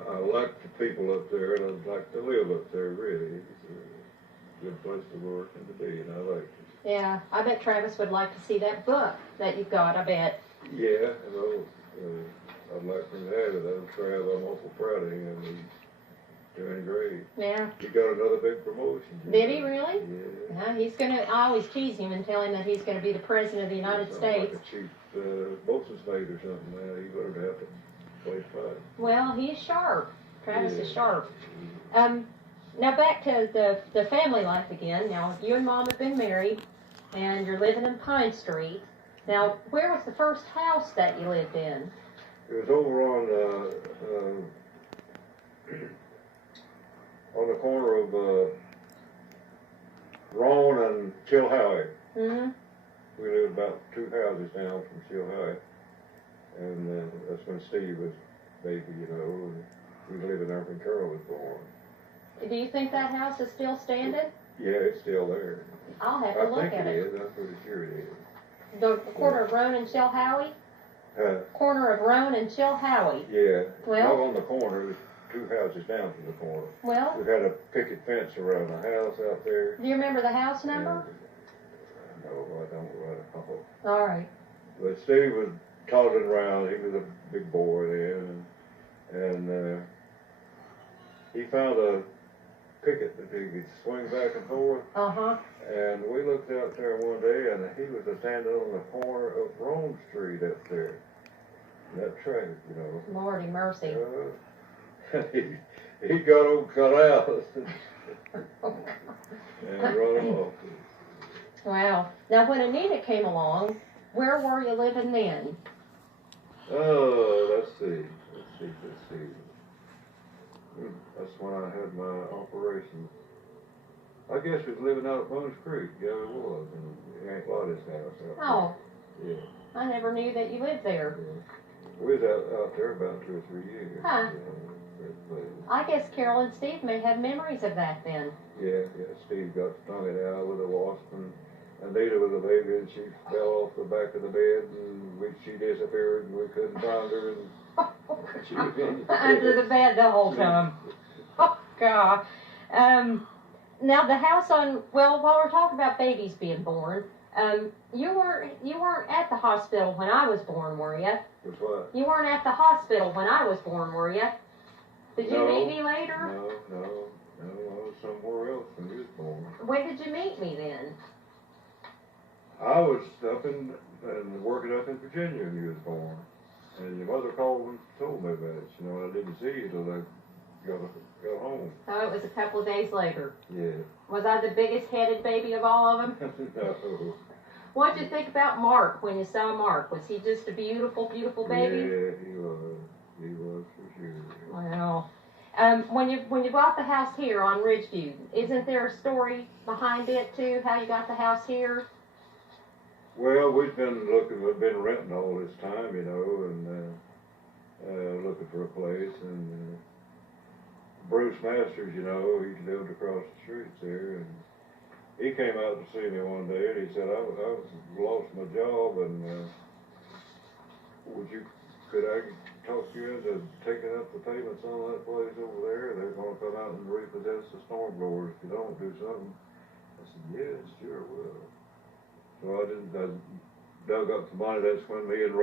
I like the people up there, and I'd like to live up there, really. It's a good place to work and to be, and I like it. Yeah, I bet Travis would like to see that book that you've got, I bet. Yeah, you know, I'd like for him to have it. I'm awful proud of him. He's doing great. Yeah. He got another big promotion. Did he really? Yeah. He's gonna. I always tease him and tell him that he's gonna be the president of the United States. Like a chief bosun's mate or something. Now he better have to play fight. Well, he's sharp. Travis is sharp. Now back to the family life again. Now you and Mom have been married, and you're living in Pine Street. Now, where was the first house that you lived in? It was over on the corner of Roan and Chilhowie. Mm-hmm. We lived about 2 houses down from Chilhowie, and that's when Steve was baby, you know, and we were living there when Carol was born. Do you think that house is still standing? Yeah, it's still there. I'll have to look at it. I think it is. I'm pretty sure it is. The corner of Roan and Chilhowie? Corner of Roan and Chilhowie. Yeah. Well, not on the corner. There's 2 houses down from the corner. Well, we had a picket fence around the house out there. Do you remember the house number? No, I don't. All right. But Steve was toddling around. He was a big boy then, and he found a picket that he could swing back and forth. And we looked out there one day, and he was standing on the corner of Rome Street up there. That track, you know. Lordy mercy. He got him cut out and run off. Wow. Now, when Anita came along, where were you living then? Oh, let's see. That's when I had my operation. I guess we was living out at Bones Creek. Yeah, it was. In Aunt Lottie's house. Oh. Yeah. I never knew that you lived there. Yeah. We was out there about 2 or 3 years. Huh. I guess Carol and Steve may have memories of that then. Yeah. Steve got stung it out with a wasp, and Anita was a baby, and she fell off the back of the bed, and she disappeared, and we couldn't find her. And she was under the bed the whole time. Oh God. Now the house on. Well, while we're talking about babies being born, you weren't at the hospital when I was born, were you? Which what? You weren't at the hospital when I was born, were you? Did you meet me later? No. I was somewhere else when you was born. When did you meet me then? I was working up in Virginia when you was born. And your mother called and told me about it. You know, I didn't see you till I got home. Oh, it was a couple of days later. Yeah. Was I the biggest headed baby of all of them? No. What did you think about Mark when you saw Mark? Was he just a beautiful, beautiful baby? Yeah, he was. He was for sure. Wow. When you bought the house here on Ridgeview, isn't there a story behind it too? How you got the house here? Well, we've been renting all this time, you know, and looking for a place, and Bruce Masters, you know, he lived across the street there, and he came out to see me one day, and he said, I lost my job, and could I talk you into taking up the payments on that place over there? They're going to come out and repossess the storm blowers if you don't do something. I said, yes, sure will. So I dug up the money. That's when me and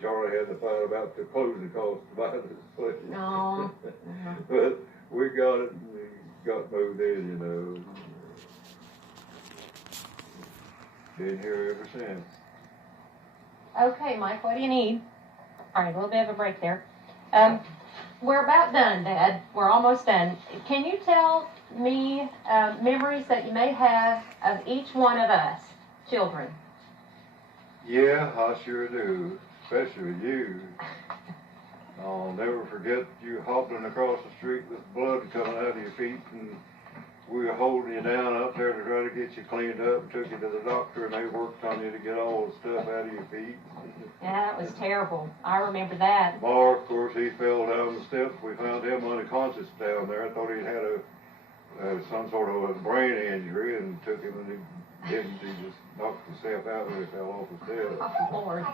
Charlie had to fight about the closing costs to buy this place. No. But we got it, and we got moved in, you know. Been here ever since. Okay, Mike, what do you need? All right, a little bit of a break there. We're about done, Dad. We're almost done. Can you tell me memories that you may have of each one of us, children? Yeah, I sure do, especially with you. I'll never forget you hobbling across the street with blood coming out of your feet, and we were holding you down up there to try to get you cleaned up and took you to the doctor, and they worked on you to get all the stuff out of your feet. Yeah, that was terrible. I remember that. Mark, of course, he fell down the steps. We found him unconscious down there. I thought he'd had some sort of a brain injury, and took him, and he didn't. He just knocked himself out when he fell off the steps. Oh, Lord.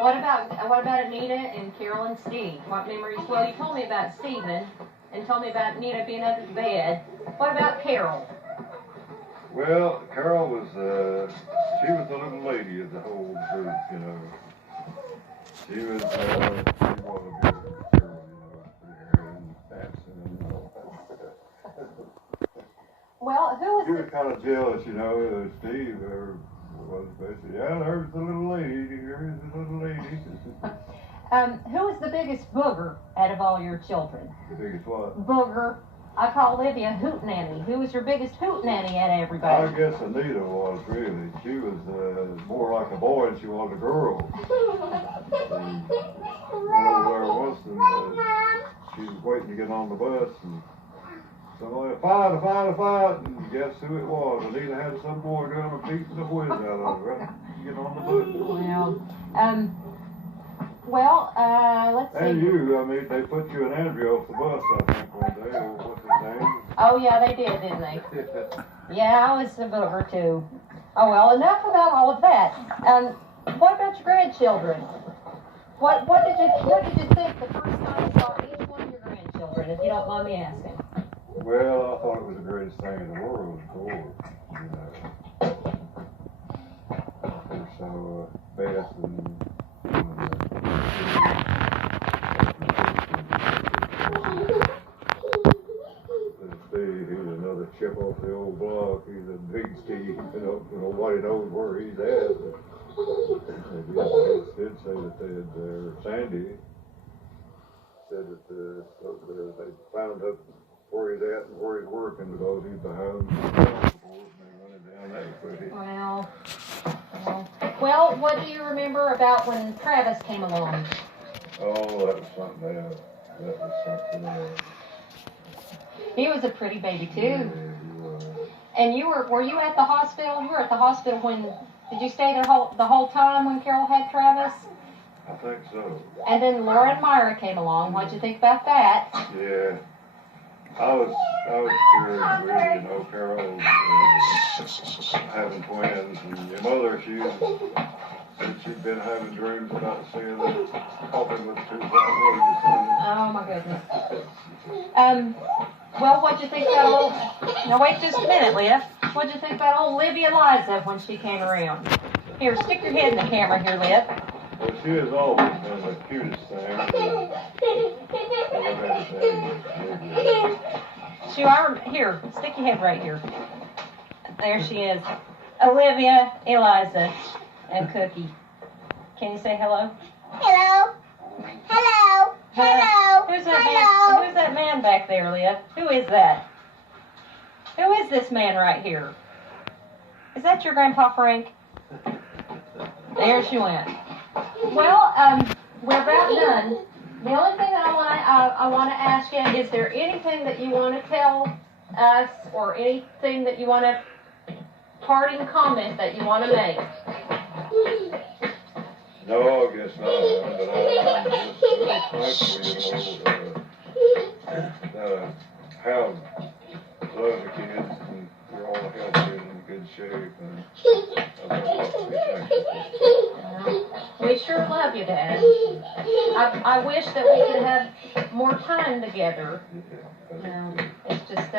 What about Anita and Carol and Steve? What memories? Well, you told me about Stephen and told me about Anita being under the bed. What about Carol? Well, Carol was, she was the little lady of the whole group, you know. She was a good girl, you know, pretty and dancing and all that. Well, who was She was kind of jealous, you know, of Steve, was basically, yeah, there's the little lady, here's the little lady. Who was the biggest booger out of all your children? The biggest what? Booger. I call Olivia Hootenanny. Who was your biggest Hootenanny out of everybody? I guess Anita was, really. She was more like a boy than she was a girl. And went over there once, and she was waiting to get on the bus, and somebody, fight, and guess who it was? Anita had some boy down and beating the whiz out of her, right? Get on the bus. Let's see. And you, I mean, they put you and Andrew off the bus, I think, one day, or what's his name? Oh, yeah, they did, didn't they? Yeah, I was a booger, too. Oh, well, enough about all of that. What about your grandchildren? What did you think the first time you saw each one of your grandchildren, if you don't mind me asking? Well, I thought it was the greatest thing in the world, of course, you know. They're so fast and he's another chip off the old block. He's a big Steve. You know, nobody knows where he's at. They did say that Sandy said that they found out where he's at and where he's working because he's behind the board and they run it down that quick. Well, what do you remember about when Travis came along? Oh, that was something else. He was a pretty baby too. Yeah, he was. And were you at the hospital? You were at the hospital did you stay there the whole time when Carol had Travis? I think so. And then Laura and Myra came along. What'd you think about that? Yeah. I was scared, really, you know, Carol having twins, and your mother, she'd been having dreams about seeing the coffin with two white roses. Oh my goodness. Well, what'd you think about now wait just a minute, Leah. What'd you think about old Olivia Liza when she came around? Here, stick your head in the camera here, Leah. Well, she has always been the cutest thing. Here, stick your head right here. There she is. Olivia, Eliza, and Cookie. Can you say hello? Hello. Hello. Hello. Who's that man back there, Leah? Who is that? Who is this man right here? Is that your Grandpa Frank? There she went. Well, we're about done. The only thing that I want to ask you, is there anything that you want to tell us or anything that you want to, parting comment that you want to make? No, I guess not. But I'm just thankful, you know, that I have love the kids, and we're all healthy and in good shape, and I've got lots to be thankful for. We sure love you, Dad. I wish that we could have more time together. Yeah, It's just